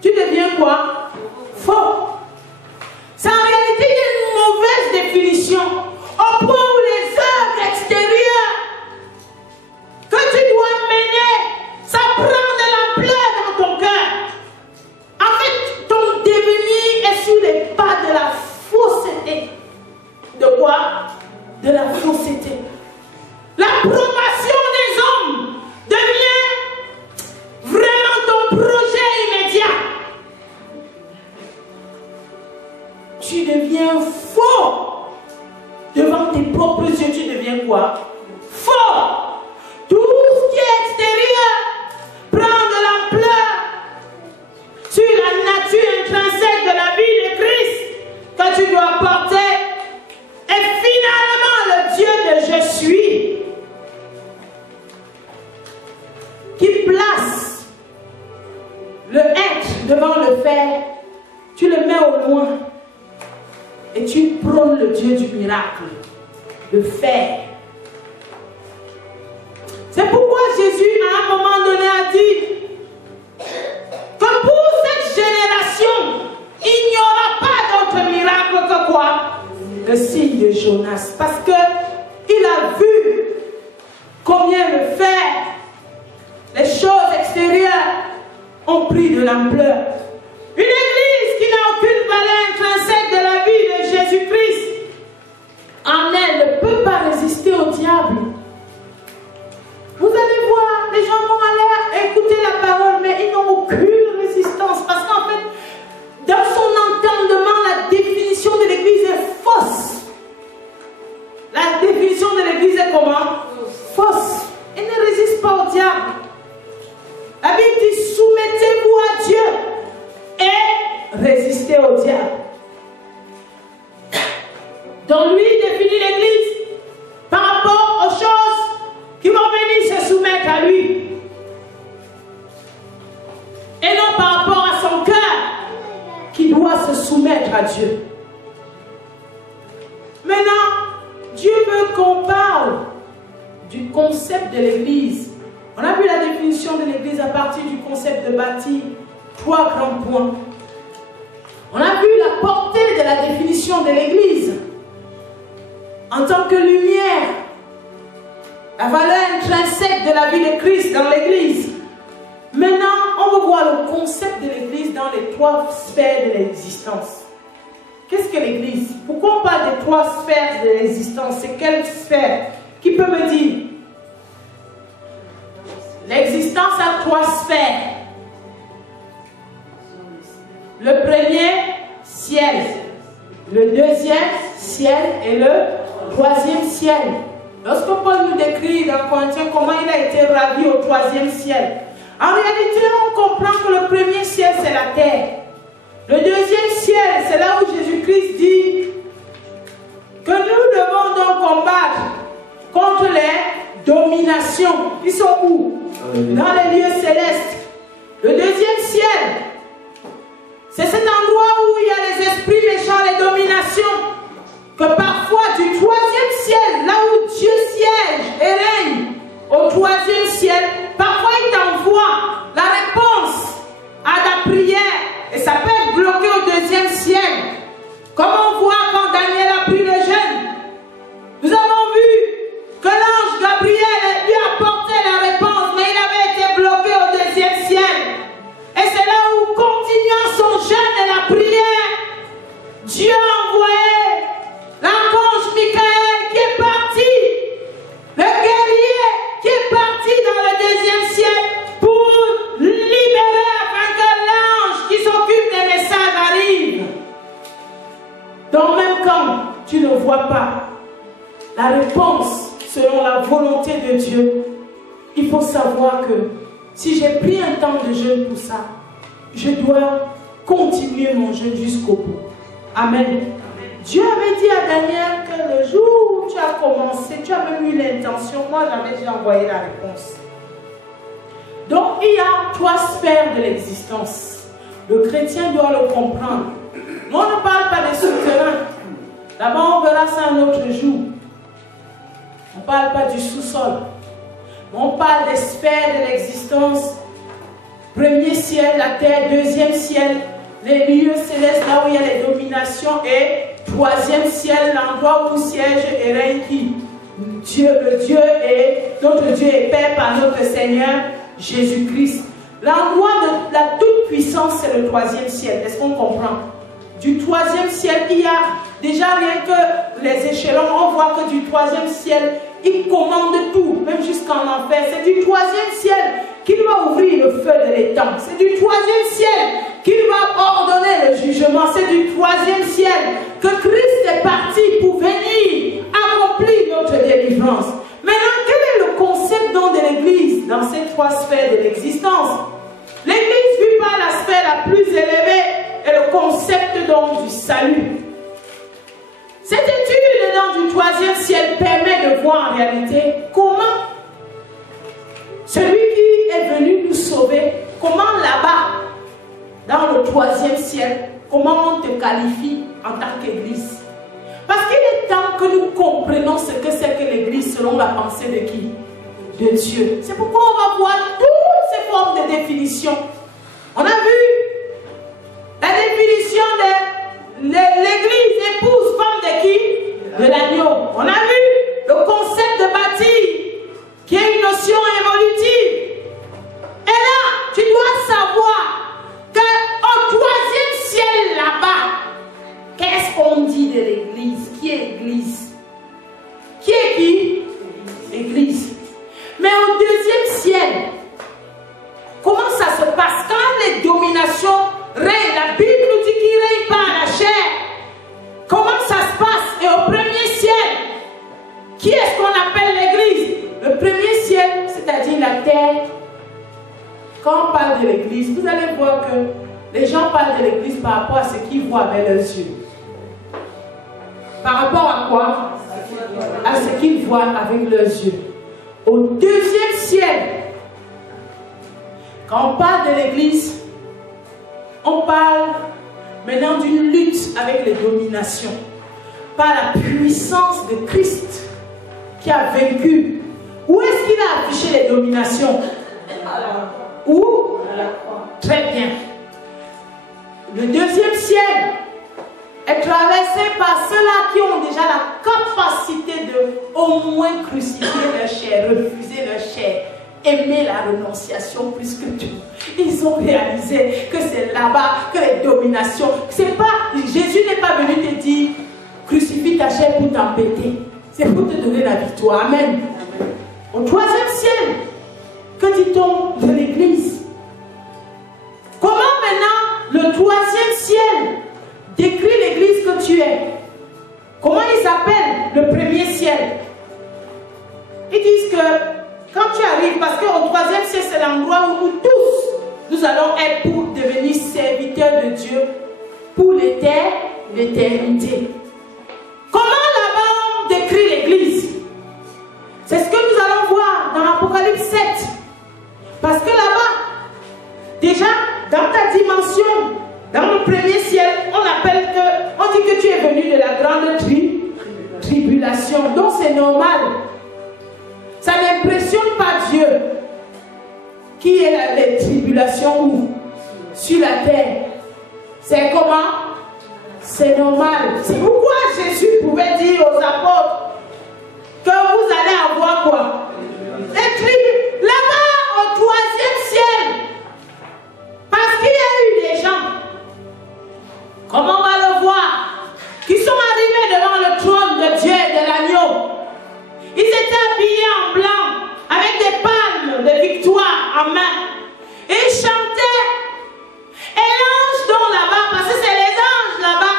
Tu deviens quoi? Faux. C'est en réalité une mauvaise définition. Au point où les œuvres extérieures que tu dois mener, ça prend de l'ampleur dans ton cœur. En fait, ton devenir est sous les pas de la fausseté. De quoi? De la fausseté. L'approbation des hommes devient vraiment ton projet immédiat. Tu deviens faux. Devant tes propres yeux, tu deviens quoi? Faux. Tout ce qui est extérieur prend de l'ampleur sur la nature intrinsèque de la vie de Christ que tu dois porter. Et finalement, le Dieu de je suis, qui place le être devant le faire, tu le mets au loin et tu prônes le Dieu du miracle, le faire. C'est pourquoi Jésus, à un moment donné, a dit que pour cette génération, il n'y aura pas d'autre miracle que quoi? Le signe de Jonas. Parce que il a vu combien le faire, les choses extérieures ont pris de l'ampleur. Une église qui n'a aucune valeur intrinsèque de la vie de Jésus-Christ, en elle ne peut pas résister au diable. Vous allez voir, les gens vont aller écouter la parole, mais ils n'ont aucune résistance. Parce qu'en fait, dans son entendement, la définition de l'église est fausse. La définition de l'église est comment? Fausse. Elle ne résiste pas au diable. La Bible dit, soumettez-vous à Dieu et résistez au diable. Donc lui définit l'église par rapport aux choses qui vont venir se soumettre à lui. Et non par rapport à son cœur qui doit se soumettre à Dieu. Maintenant, Dieu veut qu'on parle du concept de l'église. On a vu la définition de l'église à partir du concept de bâtir, 3 grands points. On a vu la portée de la définition de l'église en tant que lumière, la valeur intrinsèque de la vie de Christ dans l'église. Maintenant, on va voir le concept de l'église dans les 3 sphères de l'existence. Qu'est-ce que l'église? Pourquoi on parle des 3 sphères de l'existence? C'est quelle sphère? Qui peut me dire? L'existence a 3 sphères. Le premier, ciel. Le deuxième, ciel. Et le troisième, ciel. Lorsque Paul nous décrit dans Corinthiens comment il a été ravi au 3e ciel, en réalité, on comprend que le premier ciel, c'est la terre. Le deuxième ciel, c'est là où Jésus-Christ dit que nous devons donc combattre contre les dominations. Ils sont où? Dans les lieux célestes. Le deuxième ciel, c'est cet endroit où il y a les esprits méchants, les dominations. Que parfois, du 3e ciel, là où Dieu siège et règne, au 3e ciel, parfois il t'envoie la réponse à ta prière. Et ça peut être bloqué au 2e ciel. Comme on voit quand Daniel a pris le jeûne. Nous avons vu que l'ange Gabriel lui a apporté la réponse, mais il avait été bloqué au 2e ciel. Et c'est là où, continuant son jeûne et la prière, Dieu a envoyé l'archange Michael qui est parti, le guerrier qui est parti dans le vois pas la réponse selon la volonté de Dieu, il faut savoir que si j'ai pris un temps de jeûne pour ça, je dois continuer mon jeûne jusqu'au bout. Amen. Dieu avait dit à Daniel que le jour où tu as commencé, tu as même eu l'intention, moi j'avais déjà envoyé la réponse. Donc il y a 3 sphères de l'existence. Le chrétien doit le comprendre. Mais on ne parle pas des souterrains. D'abord on verra ça un autre jour. On ne parle pas du sous-sol. On parle des sphères de l'existence. Premier ciel, la terre. Deuxième ciel, les lieux célestes, là où il y a les dominations. Et troisième ciel, l'endroit où siège et règne qui? Dieu, le Dieu et notre Dieu est Père par notre Seigneur Jésus-Christ. L'endroit de la toute-puissance, c'est le troisième ciel. Est-ce qu'on comprend? Du troisième ciel, il y a déjà rien que les échelons. On voit que du troisième ciel, il commande tout, même jusqu'en enfer. C'est du troisième ciel qu'il va ouvrir le feu de l'étang. C'est du troisième ciel qu'il va ordonner le jugement. C'est du troisième ciel que Christ est parti pour venir accomplir notre délivrance. Maintenant, quel est le concept donc de l'Église dans ces 3 sphères de l'existence? L'Église vit par la sphère la plus élevée et le concept donc du salut. Cette étude dans du 3e ciel permet de voir en réalité comment celui qui est venu nous sauver, comment là-bas, dans le 3e ciel, comment on te qualifie en tant qu'Église. Parce qu'il est temps que nous comprenions ce que c'est que l'Église selon la pensée de qui? De Dieu. C'est pourquoi on va voir toutes ces formes de définition. On a vu la définition de l'Église, épouse, femme de qui? De l'agneau. On a vu le concept de bâtir, qui est une notion évolutive. Et là, tu dois savoir qu'au 3e ciel là-bas, qu'est-ce qu'on dit de l'Église? Qui est l'Église? Qui est qui? L'Église. Mais au 2e ciel, comment ça se passe? Quand les dominations règnent, la Bible nous dit qu'il ne règne pas à la chair. Comment ça se passe? Et au 1er ciel, qui est-ce qu'on appelle l'Église? Le 1er ciel, c'est-à-dire la terre. Quand on parle de l'Église, vous allez voir que les gens parlent de l'Église par rapport à ce qu'ils voient avec leurs yeux. Par rapport à quoi? À ce qu'ils voient avec leurs yeux. Au 2e ciel, quand on parle de l'Église, on parle maintenant d'une lutte avec les dominations. Par la puissance de Christ qui a vaincu. Où est-ce qu'il a affiché les dominations? Où? Très bien. Le 2e ciel est traversé par ceux-là qui ont déjà la capacité de au moins crucifier leur chair, refuser leur chair, aimer la renonciation plus que tout. Ils ont réalisé que c'est là-bas que les dominations, c'est pas, Jésus n'est pas venu te dire crucifie ta chair pour t'embêter, c'est pour te donner la victoire. Amen. Au 3e ciel, que dit-on de l'Église? Comment maintenant le 3e ciel décrit l'Église que tu es? Comment ils appellent le 1er ciel? Ils disent que quand tu arrives, parce qu'au 3e ciel, c'est l'endroit où nous tous, nous allons être pour devenir serviteurs de Dieu pour l'éternité. Comment là-bas on décrit l'Église? C'est ce que nous allons voir dans l'Apocalypse 7. Parce que là-bas, déjà, dans ta dimension, dans le 1er ciel, on dit que tu es venu de la grande tribulation. Donc c'est normal. Ça n'impressionne pas Dieu. Qui est les tribulations où? Sur la terre. C'est comment? C'est normal. C'est pourquoi Jésus pouvait dire aux apôtres que vous allez avoir quoi? Les tribulations. Là-bas, au 3e ciel. Parce qu'il y a eu des gens, comme on va le voir, qui sont arrivés devant le trône de Dieu et de l'agneau. Ils étaient habillés en blanc, avec des palmes de victoire en main. Et ils chantaient. Et l'ange dont là-bas, parce que c'est les anges là-bas,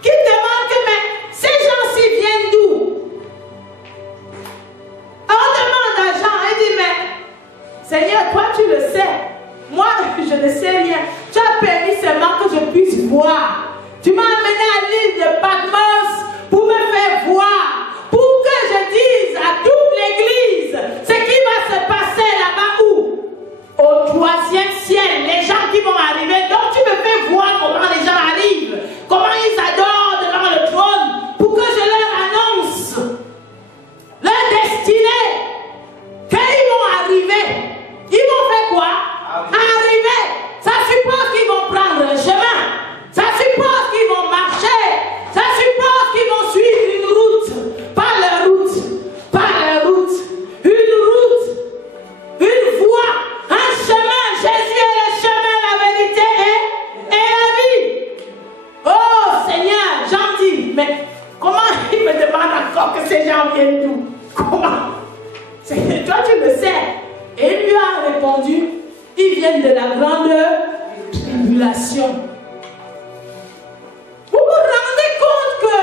qui demandent que mais ces gens-ci viennent Seigneur, toi tu le sais. Moi, je ne sais rien. Tu as permis seulement que je puisse voir. Tu m'as amené à l'île de Patmos pour me faire voir, pour que je dise à toute l'église ce qui va se passer là-bas où? Au 3e ciel, les gens qui vont arriver. Donc tu me fais voir comment les gens arrivent, comment ils adorent devant le trône, pour que je leur annonce leur destinée. Quand ils vont arriver, ils vont faire quoi? Arriver. Ça suppose qu'ils vont prendre un chemin. Ça suppose qu'ils vont marcher. Ça suppose qu'ils vont suivre une route. Pas leur route. Pas leur route. Une route. Une voie. Un chemin. Jésus est le chemin, la vérité et la vie. Oh Seigneur, j'en dis, mais comment il me demande encore que ces gens viennent d'où? Comment? Toi tu le sais. Et il lui a répondu, ils viennent de la grande tribulation. Vous vous rendez compte que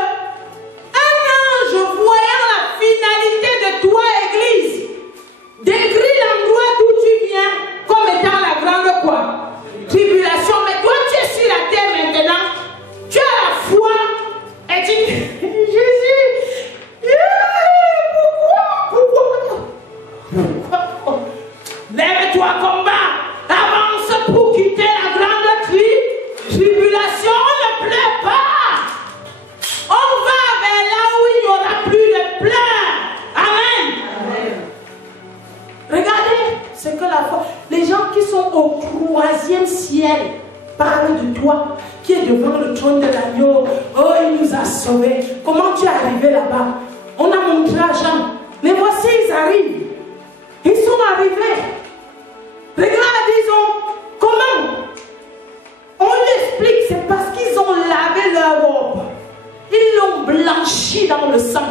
un ange voyant la finalité de toi, Église, décrit l'endroit d'où tu viens comme étant la grande quoi? Tribulation. Mais toi tu es sur la terre maintenant, tu as la foi et tu dis, Jésus, pourquoi? Lève-toi, combat, avance pour quitter la grande tribulation. On ne pleure pas. On va vers là où il n'y aura plus de pleurs. Amen. Amen. Regardez ce que la foi. Les gens qui sont au 3e ciel parlent de toi, qui est devant le trône de l'agneau. Oh, il nous a sauvés. Comment tu es arrivé là-bas? On a montré à Jean. Mais voici, ils arrivent. Ils sont arrivés. Regarde, ils ont. Comment? On l'explique, c'est parce qu'ils ont lavé leur robe. Ils l'ont blanchi dans le sang.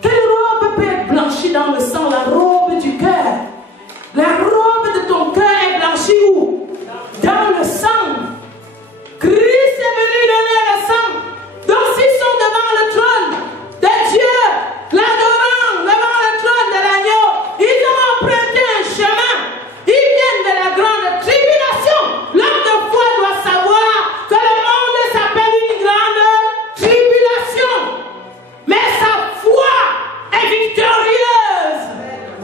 Quelle robe peut être blanchie dans le sang? La robe du cœur. La robe de ton cœur est blanchie où? Dans le sang. Christ est venu donner le sang. Donc s'ils sont devant le trône de Dieu, l'adorant devant le trône de l'agneau, ils ont emprunté un chemin. Ils viennent de la grande tribulation. L'homme de foi doit savoir que le monde s'appelle une grande tribulation. Mais sa foi est victorieuse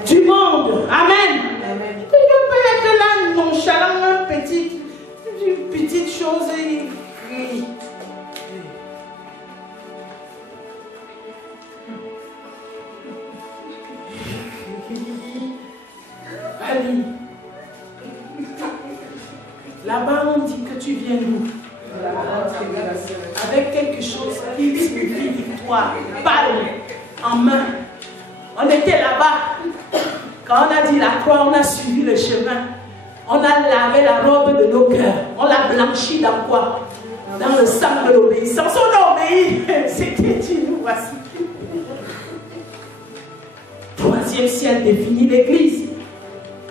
du monde. Amen. Tu peux être là nonchalant, une petite chose et crie. Allez. Là-bas, on dit que tu viens d'où? Avec quelque chose qui signifie victoire, palme en main. On était là-bas. Quand on a dit la croix, on a suivi le chemin. On a lavé la robe de nos cœurs. On l'a blanchi dans quoi? Dans le sang de l'obéissance. On a obéi. C'était dit, nous voici. 3e ciel définit l'Église.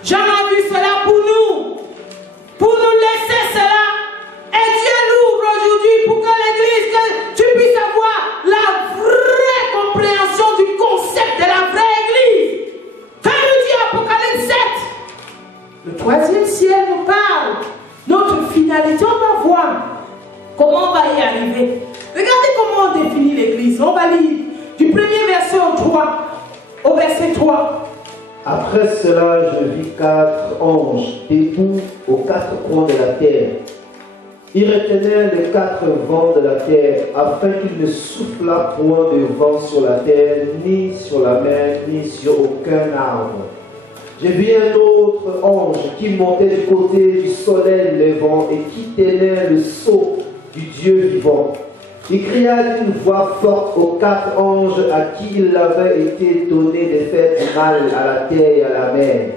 Jean a vu cela pour nous laisser cela. Et Dieu l'ouvre aujourd'hui pour que l'Église, que tu puisses avoir la vraie compréhension du concept de la vraie Église. Quand nous dit Apocalypse 7, le 3e ciel nous parle. Notre finalité, on va voir comment on va y arriver. Regardez comment on définit l'Église. On va lire du premier verset au verset 3. Après cela, je vis 4 anges debout aux 4 coins de la terre. Ils retenaient les 4 vents de la terre, afin qu'il ne soufflât point de vent sur la terre, ni sur la mer, ni sur aucun arbre. J'ai vu un autre ange qui montait du côté du soleil levant et qui tenait le sceau du Dieu vivant. Il cria d'une voix forte aux 4 anges à qui il avait été donné de faire du mal à la terre et à la mer.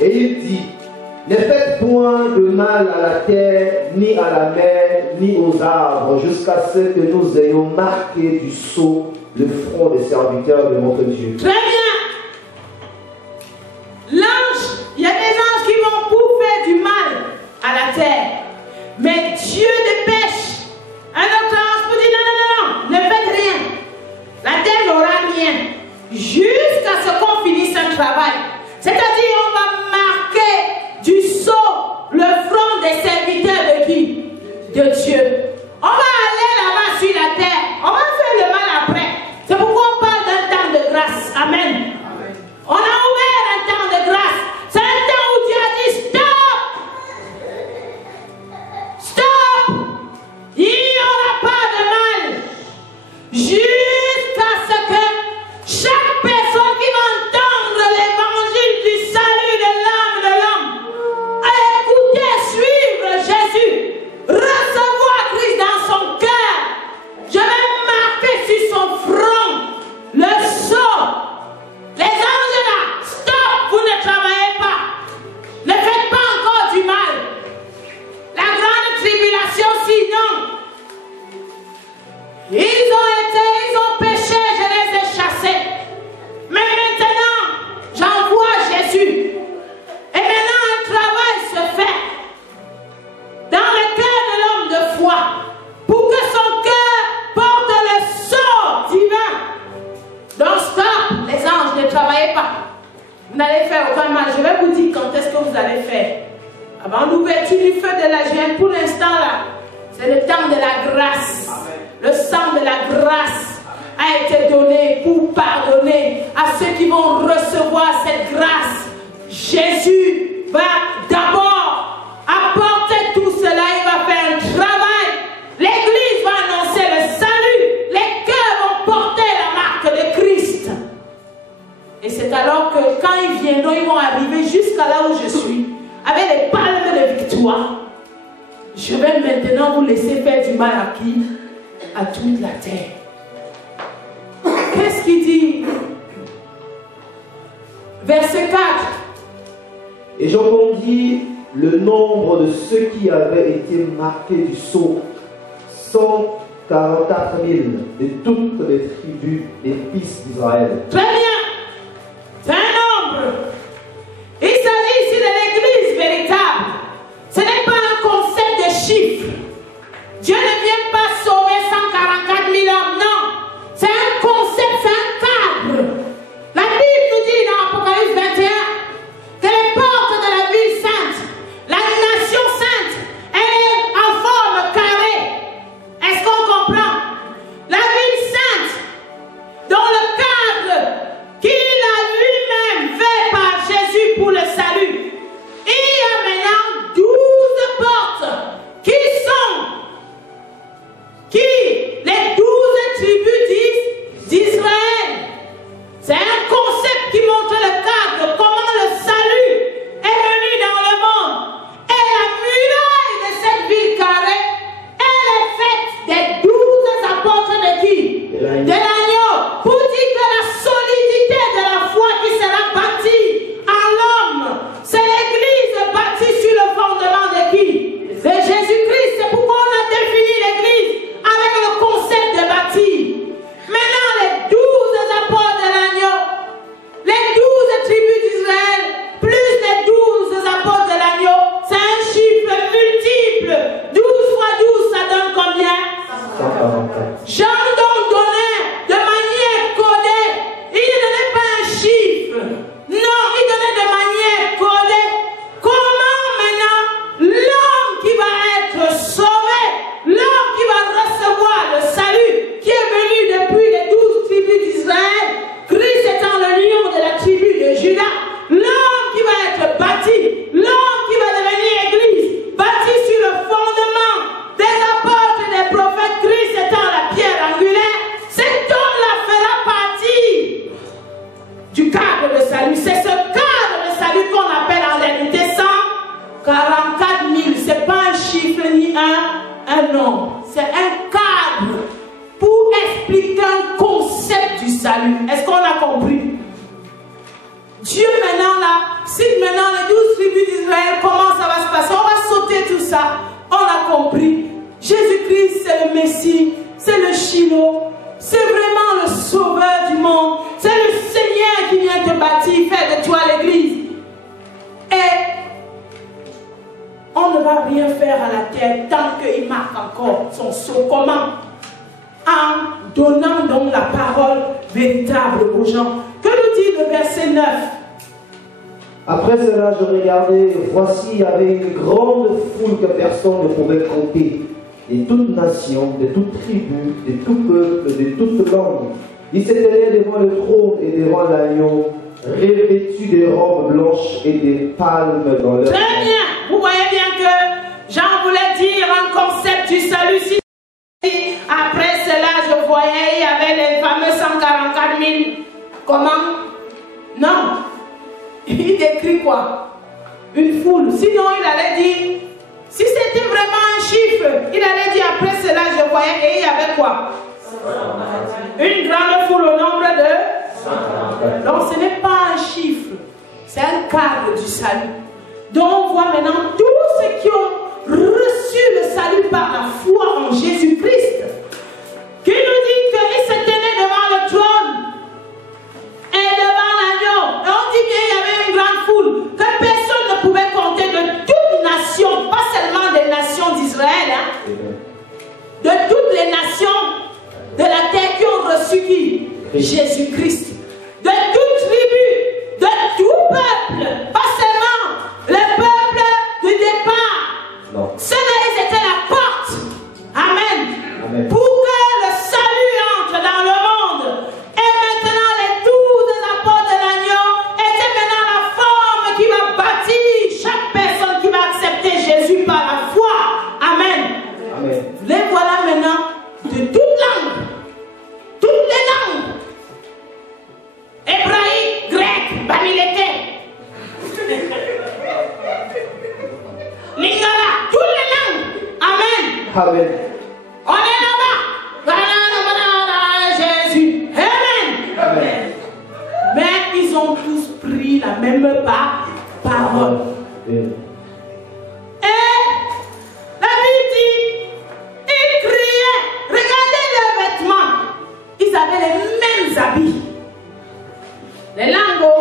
Et il dit, ne faites point de mal à la terre, ni à la mer, ni aux arbres, jusqu'à ce que nous ayons marqué du sceau le front des serviteurs de notre Dieu. Très bien. L'ange, il y a des anges qui vont pour faire du mal à la terre. Mais Dieu dépêche. Un autre ange peut dire non, ne faites rien. La terre n'aura rien. Jusqu'à ce qu'on finisse un travail. C'est-à-dire, on va de Dieu. On va aller là-bas sur la terre. On va faire le mal après. C'est pourquoi on parle d'un temps de grâce. Amen. On a ouvert un temps de grâce. C'est un temps où Dieu a dit stop. Stop. Il n'y aura pas de mal. Jusqu'à ce que chaque personne qui va entendre l'évangile du salut de l'âme de l'homme, écouter, suivre Jésus, recevoir Christ dans son cœur, je vais marquer sur son front le sceau. Les anges là, stop, vous ne travaillez pas. Ne faites pas encore du mal. La grande tribulation, sinon, ils ont péché, je les ai chassés. Mais maintenant, j'envoie Jésus. Et maintenant, un travail se fait dans le cœur de l'homme de foi pour que son cœur porte le sceau divin. Donc, stop, les anges, ne travaillez pas. Vous n'allez faire aucun mal. Je vais vous dire quand est-ce que vous allez faire. Avant l'ouverture du feu de la géhenne, pour l'instant là, c'est le temps de la grâce. Le sang de la grâce a été donné pour pardonner à ceux qui vont recevoir cette grâce. Jésus va d'abord apporter tout cela. Il va faire un travail. L'église va annoncer le salut. Les cœurs vont porter la marque de Christ. Et c'est alors que quand ils viendront, ils vont arriver jusqu'à là où je suis, avec les palmes de victoire. Je vais maintenant vous laisser faire du mal à qui? À toute la terre. Qu'est-ce qu'il dit? Verset 4. Et j'entendis le nombre de ceux qui avaient été marqués du sceau, 144 000 de toutes les tribus des fils d'Israël. Très bien. C'est un nombre. Il s'agit ici de l'église véritable. Ce n'est pas un concept de chiffres. Dieu ne vient pas sauver 144 000 hommes, non. C'est un concept, c'est un cadre. La Bible nous dit dans Apocalypse 21 que les portes de la ville sainte, la nation sainte, elle est en forme carrée. Est-ce qu'on comprend? La ville sainte, dans le cadre qu'il a lui-même fait par Jésus pour le salut, il y a maintenant 12 portes qui sont les 12 tribus d'Israël. C'est un concept qui montre le cadre, comment le salut est venu dans le monde. Et la muraille de cette ville carrée, elle est faite des 12 apôtres de qui? De l'agneau. Pour dire que la solidité de la foi qui sera bâtie en l'homme, c'est l'église bâtie sur le fondement de qui? De Jésus-Christ. C'est pourquoi on a défini l'église avec le concept de bâti. Maintenant, les 12 apôtres de l'agneau, les 12 tribus d'Israël, plus les 12 apôtres de l'agneau, c'est un chiffre multiple. 12 fois 12, ça donne combien? 144. Jean donc donnait de manière codée. Il ne donnait pas un chiffre. Non, il donnait de manière codée. Comment maintenant l'homme qui va être sauvé, l'homme qui va recevoir le salut, qui est venu depuis les 12 tribus d'Israël, Christ étant le lion de la tribu de Juda, l'homme qui va être bâti, l'homme qui va devenir église, bâti sur le fondement des apôtres et des prophètes, Christ étant la pierre angulaire, cet homme-là fera partie du cadre de salut. C'est ce cadre de salut qu'on appelle en réalité 144 000. Ce n'est pas un chiffre ni un nombre. C'est un cadre pour expliquer un concept du salut. Est-ce qu'on a compris? Dieu maintenant là, si maintenant les 12 tribus d'Israël, comment ça va se passer? On va sauter tout ça. On a compris. Jésus-Christ, c'est le Messie, c'est le Shiloh, c'est vraiment le sauveur du monde. C'est le Seigneur qui vient te bâtir, faire de toi l'église. Et on ne va rien faire à la terre tant qu'il marque encore son sceau. Comment? En donnant donc la parole véritable aux gens. Que nous dit le verset 9? Après cela, je regardais, et voici, il y avait une grande foule que personne ne pouvait compter, de toute nation, de toute tribu, de tout peuple, de toute langue. Ils se tenaient devant le trône et devant l'agneau, revêtus de robes blanches et de palmes dans leurs mains. Très bien. Vous voyez bien que Jean voulait dire un concept du salut. Si après cela, je voyais, il y avait les fameux 144 000. Comment? Non. Il décrit quoi? Une foule. Sinon, il allait dire, si c'était vraiment un chiffre, il allait dire après cela, je voyais, et il y avait quoi? Une grande foule au nombre de... Donc ce n'est pas un chiffre, c'est un cadre du salut. Donc on voit maintenant tous ceux qui ont reçu le salut par la foi en Jésus-Christ, qui nous dit qu'ils se tenaient devant le trône et devant l'agneau. Et on dit bien qu'il y avait une grande foule, que personne ne pouvait compter de toute nation, pas seulement des nations d'Israël, hein, de toutes les nations de la terre qui ont reçu qui? Jésus-Christ. De toute tribu, de tout peuple, pas seulement le peuple du départ. Non. Ceux-là, ils étaient la porte. Amen. Amen. Pour que le salut entre dans le monde. Et maintenant, les 12 apôtres de l'agneau étaient maintenant la forme qui va bâtir chaque personne qui va accepter Jésus par la foi. Amen. Amen. Les voilà maintenant de toute langue, toutes les langues, hébraïque, grec, bamileke, lingala, toutes les langues. Amen. Amen. On est là-bas. Jésus. Amen. Amen. Mais ils ont tous pris la même parole. Amen. Et la Bible dit, ils criaient, regardez leurs vêtements, ils avaient les mêmes habits. Les langues,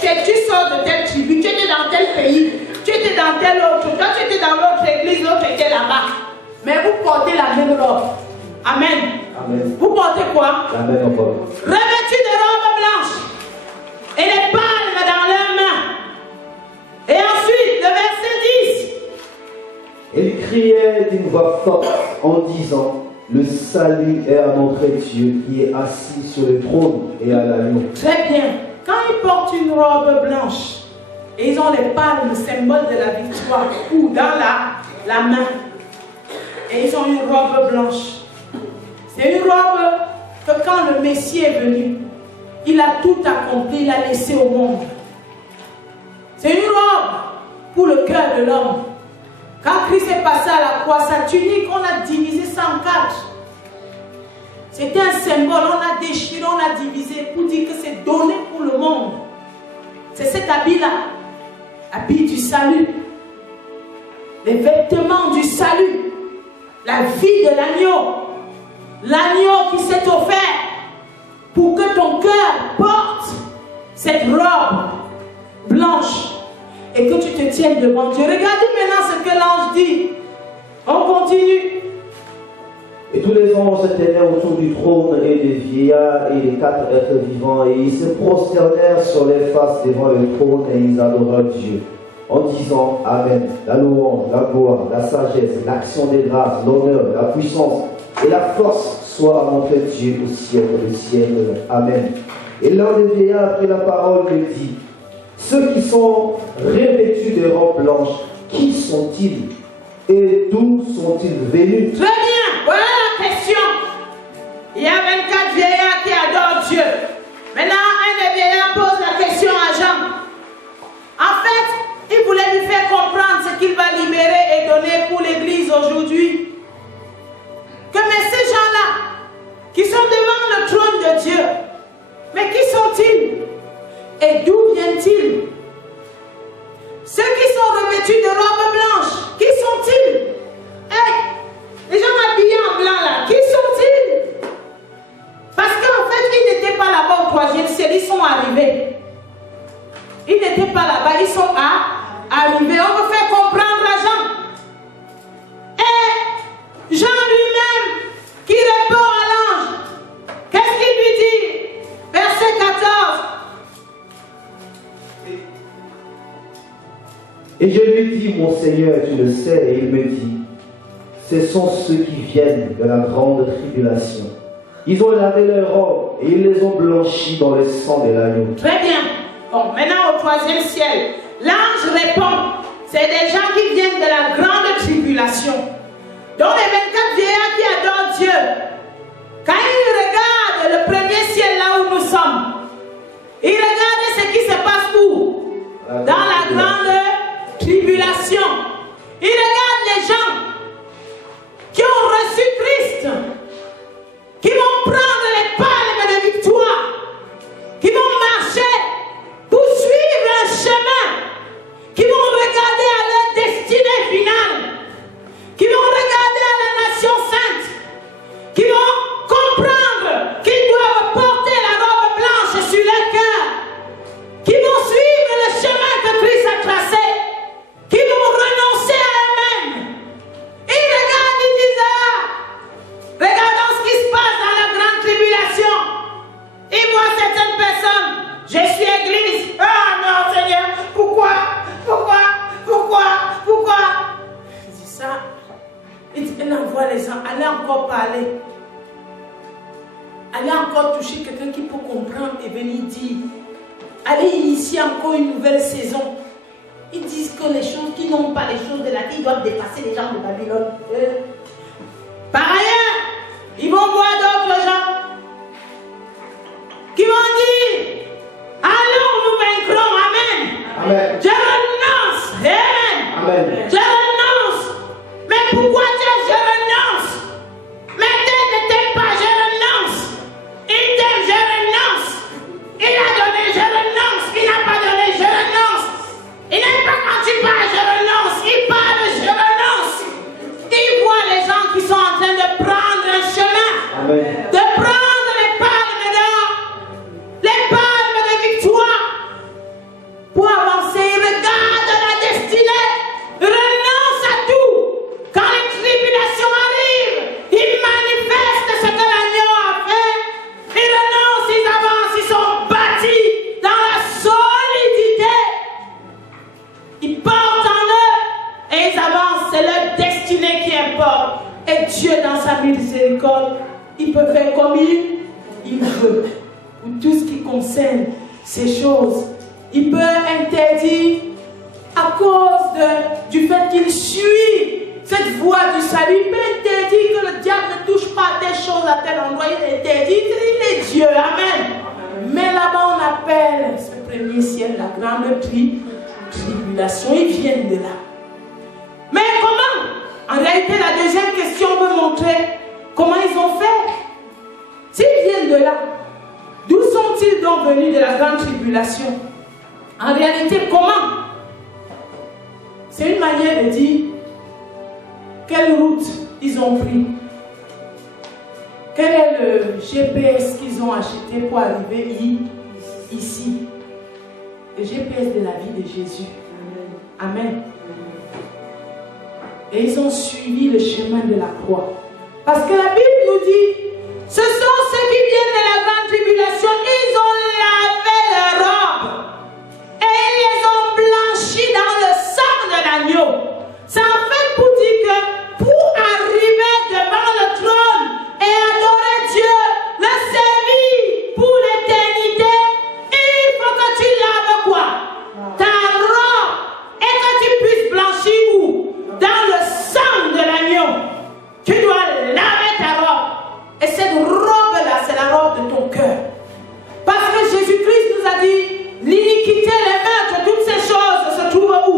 tu sors de telle tribu, tu étais dans tel pays, tu étais dans tel autre, toi tu étais dans l'autre église, l'autre était là-bas. Mais vous portez la même robe. Amen. Amen. Vous portez quoi? La même robe. Revêtus de robes blanches et les palmes dans leurs mains. Et ensuite, le verset 10. Et il criait d'une voix forte en disant, le salut est à notre Dieu qui est assis sur le trône et à l'agneau. Très bien. Quand ils portent une robe blanche, et ils ont les palmes, symbole de la victoire, ou dans la main, et ils ont une robe blanche. C'est une robe que quand le Messie est venu, il a tout accompli, il a laissé au monde. C'est une robe pour le cœur de l'homme. Quand Christ est passé à la croix, sa tunique, on a divisé ça en 4. C'était un symbole, on a déchiré, on a divisé pour dire que c'est donné pour le monde. C'est cet habit-là, habit du salut, les vêtements du salut, la vie de l'agneau, l'agneau qui s'est offert pour que ton cœur porte cette robe blanche et que tu te tiennes devant Dieu. Regardez maintenant ce que l'ange dit. On continue. Et tous les anges se tenaient autour du trône et des vieillards et des 4 êtres vivants, et ils se prosternèrent sur les faces devant le trône et ils adorèrent Dieu, en disant Amen. La louange, la gloire, la sagesse, l'action des grâces, l'honneur, la puissance et la force soient à notre Dieu au siècle des siècles. Amen. Et l'un des vieillards prit la parole et dit, ceux qui sont revêtus de robes blanches, qui sont-ils et d'où sont-ils venus? Très bien, voilà la question. Il y a 24 vieillards qui adorent Dieu. Maintenant, un des vieillards pose la question à Jean. En fait, il voulait lui faire comprendre ce qu'il va libérer et donner pour l'église aujourd'hui. Que mais ces gens-là, qui sont devant le trône de Dieu, mais qui sont-ils? Et d'où viennent-ils? Ceux qui sont revêtus de robes blanches, qui sont-ils? Les gens habillés en blanc là, qui sont-ils? Parce qu'en fait, ils n'étaient pas là-bas au 3e ciel, ils sont arrivés. Ils n'étaient pas là-bas, ils sont arrivés. On veut faire comprendre à Jean. Et Jean lui-même, qui répond à l'ange, qu'est-ce qu'il lui dit? Verset 14. Et je lui dis, mon Seigneur, tu le sais, et il me dit, ce sont ceux qui viennent de la grande tribulation. Ils ont lavé leurs robes et ils les ont blanchis dans le sang de l'agneau. Très bien. Bon, maintenant au troisième ciel, l'ange répond, c'est des gens qui viennent de la grande tribulation. Donc les 24 vieillards qui adorent Dieu, quand ils regardent le premier ciel là où nous sommes, ils regardent ce qui se passe où? Dans la grande tribulation. Ils regardent les gens qui ont reçu Christ, qui vont prendre les palmes de victoire, qui vont marcher pour suivre un chemin, qui vont regarder à leur destinée finale, qui vont regarder à la nation sainte, qui vont comprendre qu'ils doivent porter la robe blanche sur leur cœur, qui vont suivre le chemin que Christ a tracé, qui vont renoncer à eux-mêmes. Ils regardent, ils disent, ah, regardons ce qui se passe dans la grande tribulation. Ils voient certaines personnes, je suis église, ah non Seigneur, pourquoi? Je dis ça, il envoie les gens, allez encore parler. Allez encore toucher quelqu'un qui peut comprendre et venir dire. Allez initier encore une nouvelle saison. Ils disent que les choses qui n'ont pas les choses de la vie doivent dépasser les gens de Babylone. Par ailleurs, ils vont voir d'autres gens qui vont dire, allons, nous vaincrons, amen. Amen. Je renonce, amen. Amen. Je renonce. Mais pourquoi Dieu, je renonce? Mais Dieu ne t'aime pas, je renonce. Il t'aime, je renonce. Il a donné, je renonce. Il n'a pas donné, je renonce. Il n'aime pas quand tu parles, je renonce. Il parle, je renonce. Il voit les gens qui sont en train de prendre un chemin. Amen. De prendre les palmes d'or, les palmes de victoire. Pour avancer, il regarde la destinée, renonce à tout. Quand les tribulations arrivent, ils manifestent ce que l'agneau a fait. Ils renoncent, ils avancent, ils sont bâtis dans la solidité. Ils portent en eux et ils avancent. C'est leur destinée qui importe. Et Dieu, dans sa miséricorde, il peut faire comme il veut. Pour tout ce qui concerne ces choses, il peut interdire à cause du fait qu'il suit cette voie du salut. Il peut interdire que le diable ne touche pas telle chose à tel endroit. Il interdit, il est Dieu. Amen. Mais là-bas, on appelle ce premier ciel la grande tribulation. Ils viennent de là. Mais comment? En réalité, la deuxième question veut montrer comment ils ont fait. S'ils viennent de là, d'où sont-ils donc venus de la grande tribulation? En réalité, comment? C'est une manière de dire quelle route ils ont pris. Quel est le GPS qu'ils ont acheté pour arriver ici? Le GPS de la vie de Jésus. Amen. Et ils ont suivi le chemin de la croix. Parce que la Bible nous dit, ce sont ceux qui viennent de la grande tribulation, ils ont lavé leurs robes. Et ils les ont blanchis dans le sang de l'agneau. C'est en fait pour dire que pour arriver devant le trône et adorer Dieu, le servir pour l'éternité, il faut que tu laves quoi? Ta robe. Et que tu puisses blanchir où? Dans le sang de l'agneau. Tu dois laver ta robe. Et cette robe-là, c'est la robe de ton cœur. Parce que Jésus-Christ nous a dit, l'iniquité, les meurtres, toutes ces choses se trouvent où?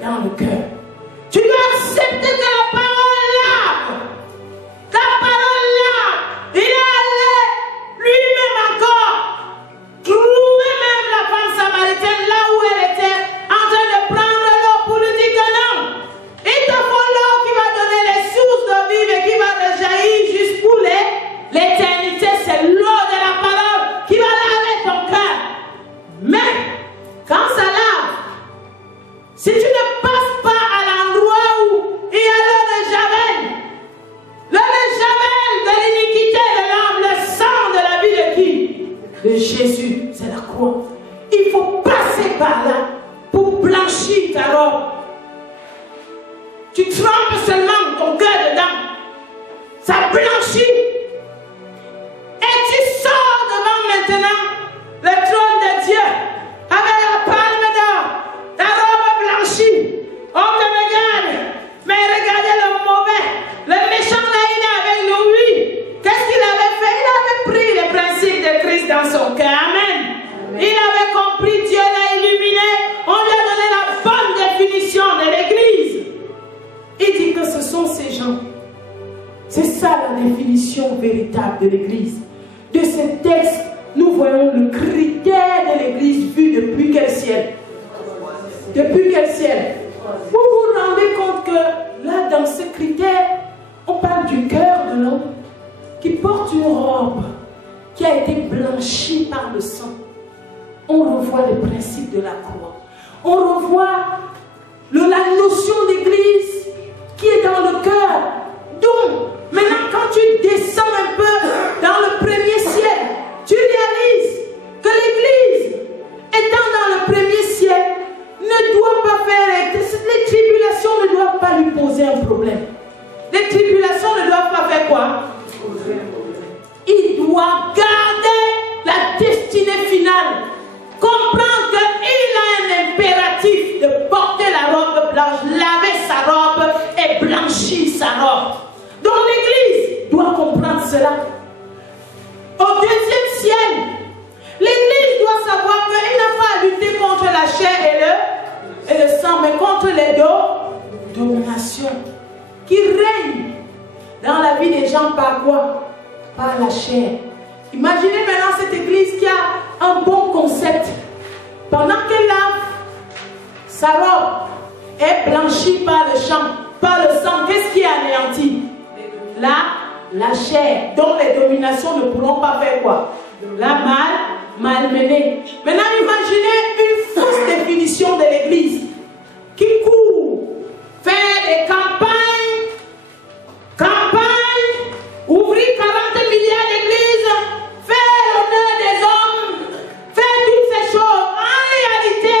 Dans le cœur. Tu dois accepter que la parole lave. La parole lave. Il est allé lui-même encore trouver même la femme samaritaine là où elle était en train de prendre l'eau pour lui dire que non. Il te faut l'eau qui va donner les sources de vie et qui va rejaillir juste pour l'éternité. C'est l'eau de la parole qui va laver ton cœur. Mais quand ça lave, si tu ne passes pas à l'endroit où il y a l'eau de Javel de l'iniquité de l'homme, le sang de la vie de qui? De Jésus, c'est la croix. Il faut passer par là pour blanchir ta robe. Tu trempes seulement ton cœur ça blanchit. Et tu sors devant maintenant le trône de Dieu avec la palme d'or, ta robe blanchie. On te regarde, mais regardez le mauvais, le méchant là, il est avec nous, lui. Qu'est-ce qu'il avait fait? Il avait pris les principes de Christ dans son cœur. Amen. Il avait compris, Dieu l'a illuminé, on lui a donné la bonne définition de l'église. Il dit que ce sont ces gens. C'est ça la définition véritable de l'église. De ce texte, nous voyons le critère de l'église vu depuis quel ciel? Depuis quel ciel? Vous vous rendez compte que là, dans ce critère, on parle du cœur de l'homme qui porte une robe qui a été blanchie par le sang. On revoit les principes de la croix. On revoit la notion d'église qui est dans le cœur. Donc, maintenant, quand tu descends un peu dans le premier ciel, tu réalises que l'église, étant dans le premier ciel, ne doit pas faire... Les tribulations ne doivent pas lui poser un problème. Les tribulations ne doivent pas faire quoi? Il doit garder la destinée finale. Comprendre qu'il a un impératif de porter la robe blanche, laver sa robe et blanchir sa robe. Donc l'église doit comprendre cela. Au deuxième ciel, l'église doit savoir qu'il n'a pas à lutter contre la chair et le sang, mais contre les dominations qui règnent dans la vie des gens par quoi? Par la chair. Imaginez maintenant cette église qui a un bon concept. Pendant qu'elle lave sa robe est blanchie par le sang, qu'est-ce qui est anéanti? La chair. Donc les dominations ne pourront pas faire quoi? La malmener. Maintenant imaginez une fausse définition de l'église qui court, faire des campagnes, ouvrir 40 milliards d'églises, faire l'honneur des hommes, faire toutes ces choses. En réalité,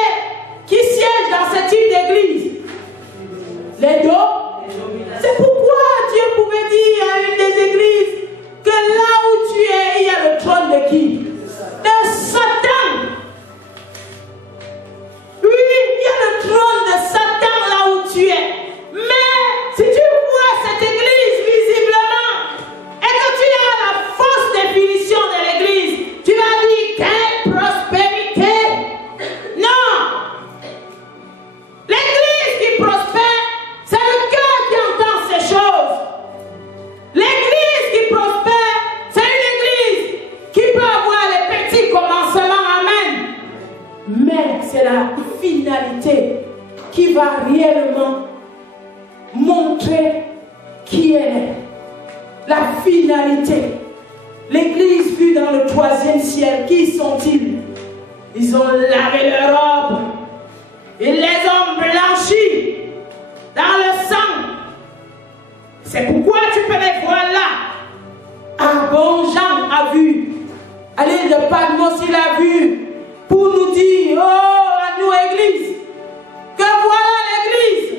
qui siège dans ce type d'église? Les deux. C'est pourquoi Dieu pouvait dire à une des églises que là où tu es, il y a le trône de qui? De Satan. Oui, il y a le trône de Satan là où tu es. Mais si tu vois cette église visiblement et que tu as la fausse définition de l'église, tu vas dire quelle prospérité. Non. L'église qui prospère, c'est le cœur qui entend ces choses. L'église qui prospère, c'est une église qui peut avoir les petits commencements. Amen. Mais c'est la finalité qui va réellement montrer qui elle est. La finalité. L'église vue dans le troisième ciel, qui sont-ils? Ils ont lavé leurs robes. Ils les ont blanchis dans le sang. C'est pourquoi tu peux les voir là. Ah bon, Jean a vu. À l'île de Patmos, il a vu pour nous dire, oh, à nous église, que voilà l'église,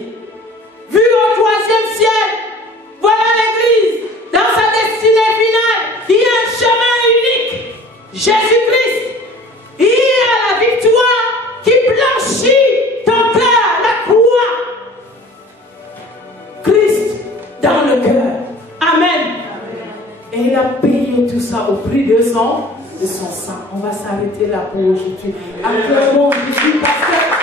vue au troisième ciel, voilà l'église, dans sa destinée finale, il y a un chemin unique, Jésus-Christ, il y a la victoire qui blanchit ton cœur, la croix, Christ dans le cœur, Amen. Et il a payé tout ça au prix de son sang. On va s'arrêter là pour aujourd'hui. Acclamons Jésus parce que